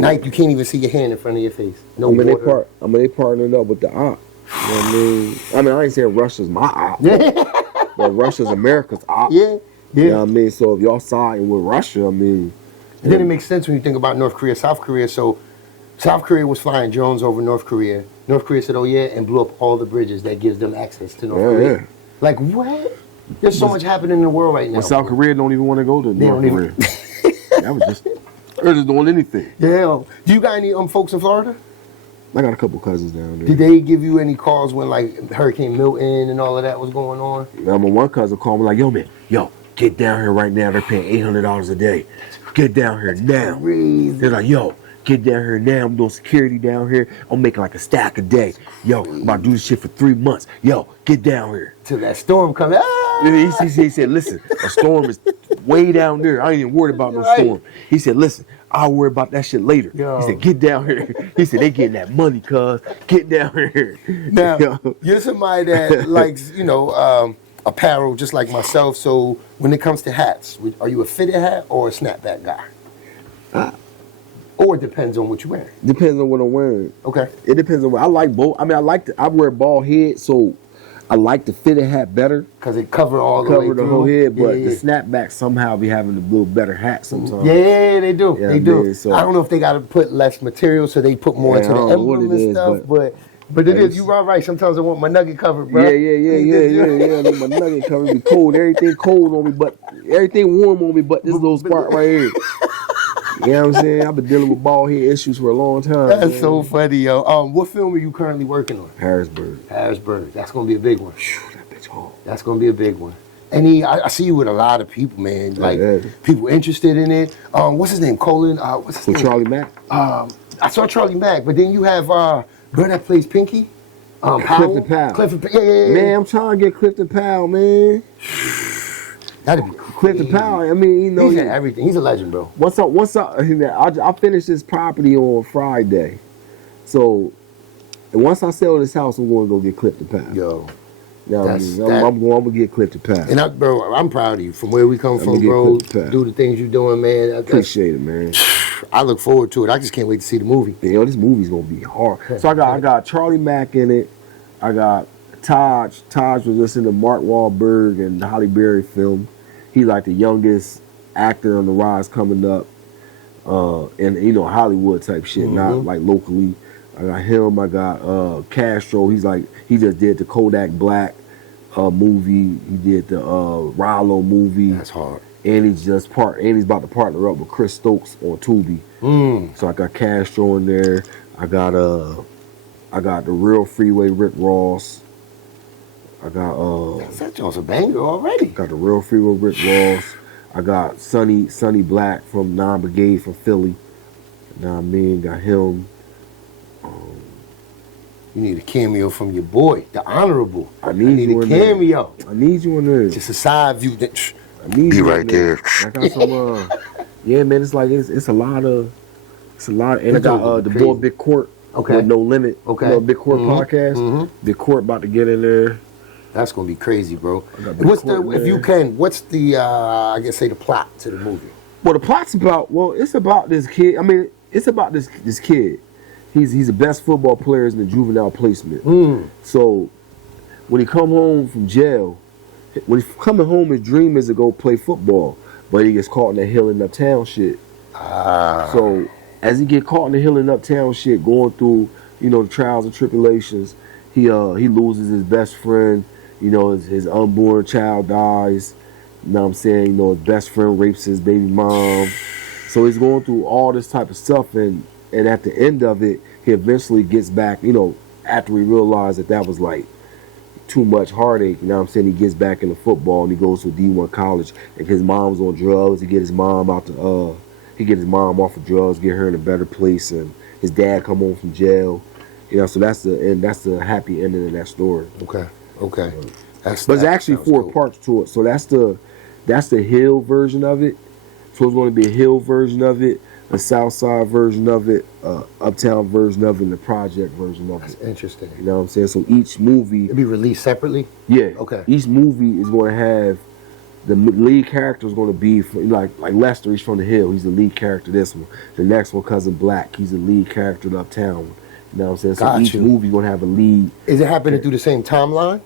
night, you can't even see your hand in front of your face. No they partnering up with the op. You know what I mean? I ain't saying Russia's my op, but Russia's America's op. Yeah. You know what I mean? So if y'all siding with Russia, And then it makes sense when you think about North Korea, South Korea. So South Korea was flying drones over North Korea. North Korea said, oh yeah, and blew up all the bridges that gives them access to North Korea. Yeah. Like, what? There's so much happening in the world right now. But South Korea don't even want to go to North Korea. They're just doing anything. Yeah. Do you got any folks in Florida? I got a couple cousins down there. Did they give you any calls when like Hurricane Milton and all of that was going on? One cousin called me like, yo, man, get down here right now. They're paying $800 a day. Get down here now. Crazy. They're like, yo, get down here now. I'm doing security down here. I'm making like a stack a day. Yo, I'm about to do this shit for 3 months. Yo, get down here. Till that storm coming. He said, listen, a storm is way down there. I ain't even worried about no storm. He said, listen, I'll worry about that shit later. Yo. He said, get down here. He said, they getting that money, cuz. Get down here. Now, you're somebody that likes, apparel just like myself. So when it comes to hats, are you a fitted hat or a snapback guy? Or it depends on what you're wearing? Depends on what I'm wearing. Okay. It depends on what I like both. I wear a bald head, so I like the fitted hat better. Because it cover all the way through. Cover the whole head, but the snapback somehow be having a little better hat sometimes. Yeah, they do. Yeah, they do. Man, so. I don't know if they got to put less material, so they put more into the emblem and stuff, but it is. You are right. Sometimes I want my nugget covered, bro. Yeah. My nugget covered be cold. Everything cold on me, but everything warm on me, but this little spot right here. You know what I'm saying? I've been dealing with bald head issues for a long time. That's so funny, yo. What film are you currently working on? Harrisburg. That's gonna be a big one. That bitch hard. That's gonna be a big one. I see you with a lot of people, man. Like people interested in it. What's his name? Colin. What's his name? Charlie Mack. I saw Charlie Mack, but then you have girl that plays Pinky. Clifton Powell. Yeah. Man, I'm trying to get Clifton Powell, man. That'd be Clifton Powell. I mean, he's in everything. He's a legend, bro. I finished this property on Friday, so once I sell this house, I'm going to go get Clifton Powell. Yo, I'm going to get Clifton Powell. And bro, I'm proud of you from where we come from, bro. Do the things you're doing, man. Appreciate it, man. I look forward to it. I just can't wait to see the movie. Yo, this movie's gonna be hard. So I got Charlie Mack in it. I got Taj. Taj was listening to Mark Wahlberg and the Halle Berry film. He's like the youngest actor on the rise coming up, in Hollywood type shit, not like locally. I got him. I got Castro. He just did the Kodak Black movie. He did the Rollo movie. That's hard. And he's about to partner up with Chris Stokes on Tubi. So I got Castro in there. I got the Real Freeway Rick Ross. I got that joint's a banger already. Got the Real Freeway Rick Ross. I got Sonny Black from Nine Brigade from Philly. You know what I mean? Got him. You need a cameo from your boy, the Honorable. I need a cameo. I need you in there. Just a side view. I need be right there. I got some. Yeah, man. It's like it's a lot of. And I got the boy Big Court. Okay. With No Limit. Okay. Big Court podcast. Big Court about to get in there. That's gonna be crazy, bro. What's the I guess say the plot to the movie? Well, the plot's it's about this kid. I mean, it's about this kid. He's the best football player in the juvenile placement. So when he come home from jail, when he's coming home, his dream is to go play football, but he gets caught in the Hilling Uptown shit. So as he get caught in the Hilling Uptown shit, going through the trials and tribulations, he loses his best friend. His unborn child dies. You know what I'm saying? His best friend rapes his baby mom. So he's going through all this type of stuff, and at the end of it, he eventually gets back. after he realized that was like too much heartache, you know what I'm saying, he gets back into football and he goes to a D1 college, and his mom's on drugs. He get his mom off of drugs, get her in a better place, and his dad come home from jail. You know, so that's the happy ending of that story. Okay. But it's actually 4 parts to it. So that's the Hill version of it. So it's going to be a Hill version of it, a South Side version of it, Uptown version of it, and the Project version of it. That's interesting. You know what I'm saying? So each movie... It'll be released separately? Yeah. Okay. Each movie is going to have... The lead character is going to be... Like Lester, he's from the Hill. He's the lead character this one. The next one, Cousin Black, he's the lead character of Uptown. You know what I'm saying? So each movie is going to have a lead... Is it happening through the same timeline?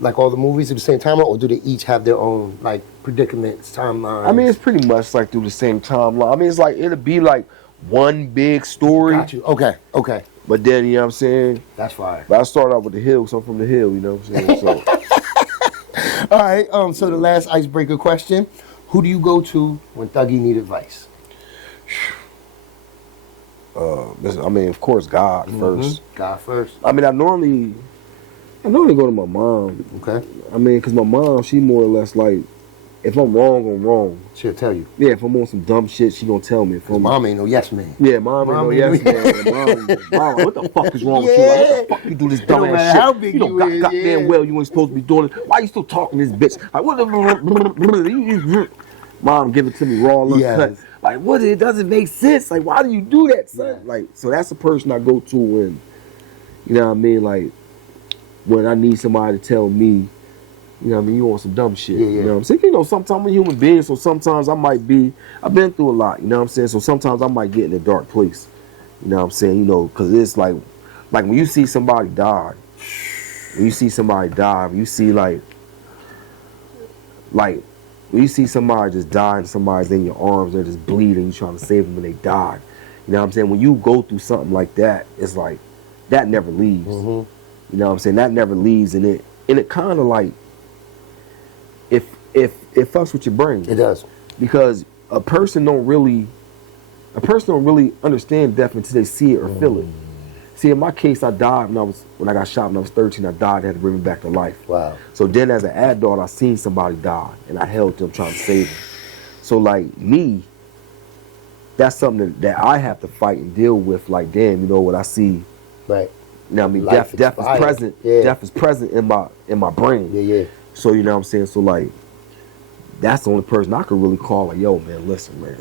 Like all the movies at the same timeline? Or do they each have their own, like, predicaments, timelines? I mean, it's pretty much like through the same timeline. I mean, it's like, it'll be like one big story. Got you. Okay. But then, you know what I'm saying? That's fine. But I start out with the Hill, so I'm from the Hill, you know what I'm saying? So, all right, so the last icebreaker question. Who do you go to when Thuggy need advice? I mean, of course, God first. God first. I mean, I normally go to my mom. Okay. I mean, because my mom, she more or less like, if I'm wrong, I'm wrong. She'll tell you. Yeah, if I'm on some dumb shit, she gonna tell me. If I'm, Mom ain't no yes man. Yeah, mom ain't no yes man. Mom, what the fuck is wrong with you? Like, what the fuck you do this dumb ass shit? How big you know, goddamn well you ain't supposed to be doing it. Why you still talking to this bitch? Like, what the... Mom, give it to me raw, uncut. Like, what? It doesn't make sense. Like, why do you do that, son? Yeah. Like, so that's the person I go to when, you know what I mean? Like, when I need somebody to tell me, you know what I mean, you want some dumb shit. You know what I'm saying? You know, sometimes I'm a human being, so sometimes I've been through a lot, you know what I'm saying? So sometimes I might get in a dark place. You know what I'm saying? You know, because it's like when you see somebody die, when you see somebody just die and somebody's in your arms, they're just bleeding, you trying to save them and they die. You know what I'm saying? When you go through something like that, it's like, that never leaves. You know what I'm saying? That never leaves, and it kind of like, if it fucks with your brain. It does. Because a person don't really understand death until they see it or feel it. See, in my case, I died when I got shot when I was 13. I died. They had to bring me back to life. Wow. So then, as an adult, I seen somebody die, and I helped them trying to save them. So, like me, that's something that I have to fight and deal with. Like, damn, you know what I see. Right. You know what I mean? Life Death is present. Yeah. Death is present in my brain. Yeah. So you know what I'm saying? So like, that's the only person I could really call. Like, yo, man, listen, man,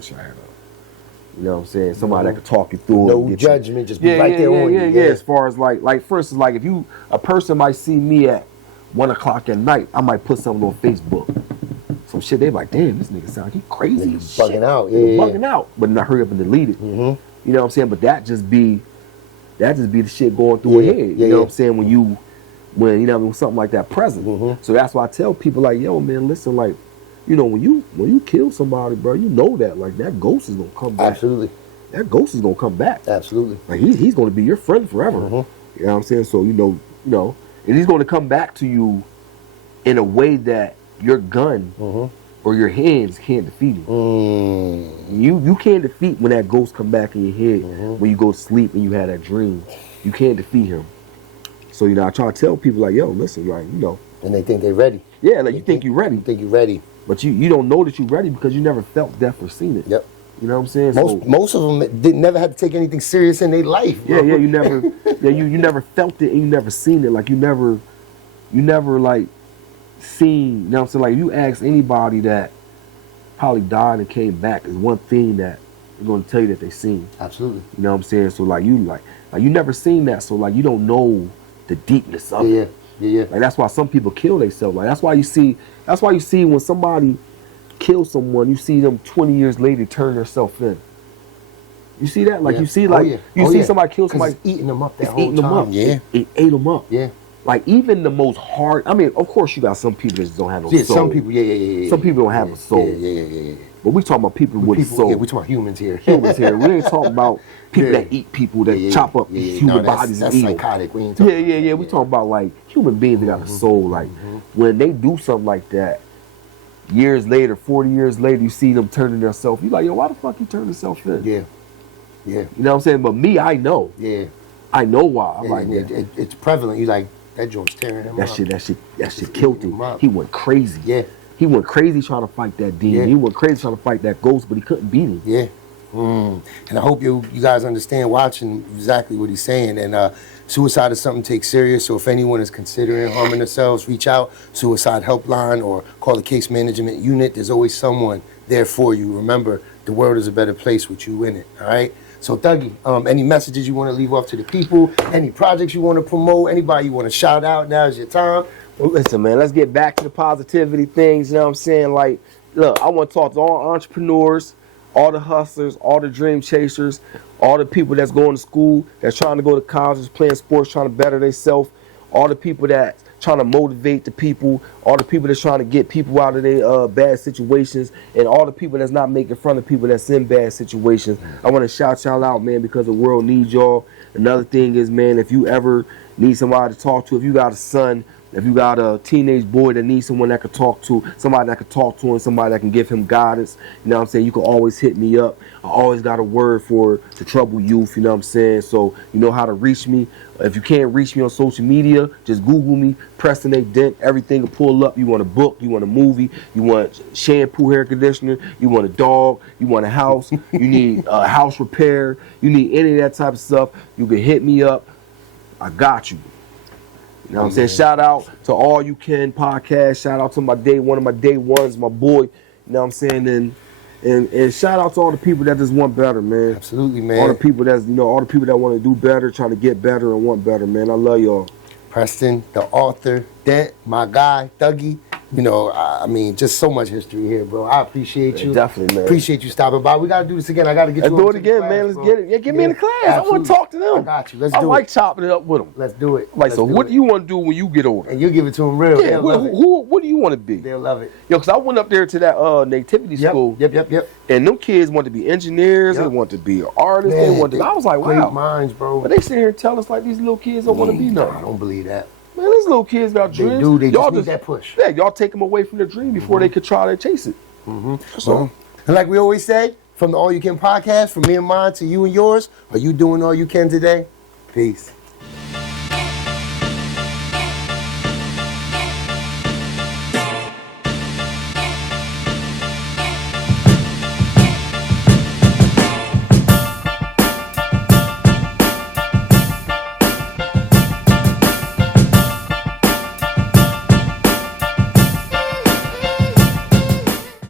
you know what I'm saying? Somebody that could talk you through it. No judgment, just be right there on you. Yeah. As far as like for instance, like if a person might see me at 1 o'clock at night, I might put something on Facebook. Some shit, they like, damn, this nigga sound he crazy. Bugging out, bugging out. But then I hurry up and delete it. You know what I'm saying? But that just be the shit going through your head. You know what I'm saying? When you know when something like that present. So that's why I tell people like, yo, man, listen, like, you know, when you kill somebody, bro, you know that like that ghost is gonna come back. Absolutely. That ghost is gonna come back. Absolutely. Like he's gonna be your friend forever. You know what I'm saying? So you know, and he's gonna come back to you in a way that your gun or your hands can't defeat him. You can't defeat when that ghost come back in your head when you go to sleep and you had that dream. You can't defeat him. So you know, I try to tell people like, yo, listen, like, you know, and they think they're ready. Yeah, like you think you're ready. You think you're ready. But you don't know that you're ready because you never felt death or seen it. Yep. You know what I'm saying? Most of them never had to take anything serious in their life. Bro. Yeah, you never you never felt it and you never seen it. Like you never like seen, you know what I'm saying? Like you ask anybody that probably died and came back, is one thing that they're gonna tell you that they seen. Absolutely. You know what I'm saying? So like you never seen that, so like you don't know the deepness of it. Yeah. Like that's why some people kill themselves. Like that's why you see when somebody kills someone, you see them 20 years later turn themselves in. You see that? Like you see somebody kill somebody, it's eating them up that whole eating them up. Yeah. It ate them up. Yeah. Like even the most hard. I mean, of course you got some people that just don't have no soul. Some people, yeah. Some people don't have a soul. Yeah. But we talking about people with a soul. Yeah, we talking about humans here. We ain't talking about people that eat people, that chop up human bodies and eat them. That's psychotic. We ain't talking Yeah. We talking about like human beings that got a soul. Like when they do something like that, years later, 40 years later, you see them turning themselves. You like, yo, why the fuck you turn yourself in? Yeah. You know what I'm saying? But me, I know. Yeah. I know why. I'm And like, man, it's prevalent. You like, that joint's tearing him up. that shit killed him. He went crazy. Yeah. He went crazy trying to fight that demon. Yeah. He went crazy trying to fight that ghost, but he couldn't beat him. Yeah. And I hope you guys understand watching exactly what he's saying. And suicide is something to take serious. So if anyone is considering harming themselves, reach out, suicide helpline, or call the case management unit. There's always someone there for you. Remember, the world is a better place with you in it. All right. So Thuggy, any messages you want to leave off to the people? Any projects you want to promote? Anybody you want to shout out? Now's your time. Well, listen, man, let's get back to the positivity things. You know what I'm saying? Like, look, I want to talk to all entrepreneurs, all the hustlers, all the dream chasers, all the people that's going to school, that's trying to go to colleges, playing sports, trying to better themselves, all the people that trying to motivate the people, all the people that's trying to get people out of their bad situations, and all the people that's not making fun of people that's in bad situations. I want to shout y'all out, man, because the world needs y'all. Another thing is, man, if you ever need somebody to talk to, if you got a son, if you got a teenage boy that needs someone that could talk to, somebody that could talk to him, somebody that can give him guidance, you know what I'm saying, you can always hit me up. I always got a word for the troubled youth, you know what I'm saying, so you know how to reach me. If you can't reach me on social media, just Google me, Preston Dent, everything will pull up. You want a book, you want a movie, you want shampoo, hair conditioner, you want a dog, you want a house, you need a house repair, you need any of that type of stuff, you can hit me up. I got you. You know what I'm saying? Shout out to All You Can podcast. Shout out to one of my day ones, my boy. You know what I'm saying? And shout out to all the people that just want better, man. Absolutely, man. All the people all the people that want to do better, trying to get better and want better, man. I love y'all. Preston, the author, Dent, my guy, Thuggy. You know, I mean, just so much history here, bro. I appreciate you. Definitely, man. Appreciate you stopping by. We got to do this again. I got to get you Let's do over it to the again, class, man. Let's bro. get it. Yeah, get me in the class. Absolutely. I want to talk to them. I got you. Let's do it. I like chopping it up with them. Let's do it. Like, so what do you want to do when you get older? And you give it to them real. Yeah, They'll love it. what do you want to be? They'll love it. Yo, because I went up there to that nativity school. Yep. And them kids want to be engineers. They want to be artists. Man, they want to. I was like, great wow. minds, bro. But they sit here and tell us like these little kids don't want to be I nothing. don't believe that. Man, these little kids got dreams. They do. They y'all just need that push. Yeah, y'all take them away from their dream before they could try to chase it. So, and like we always say, from the All You Can podcast, from me and mine to you and yours, are you doing all you can today? Peace.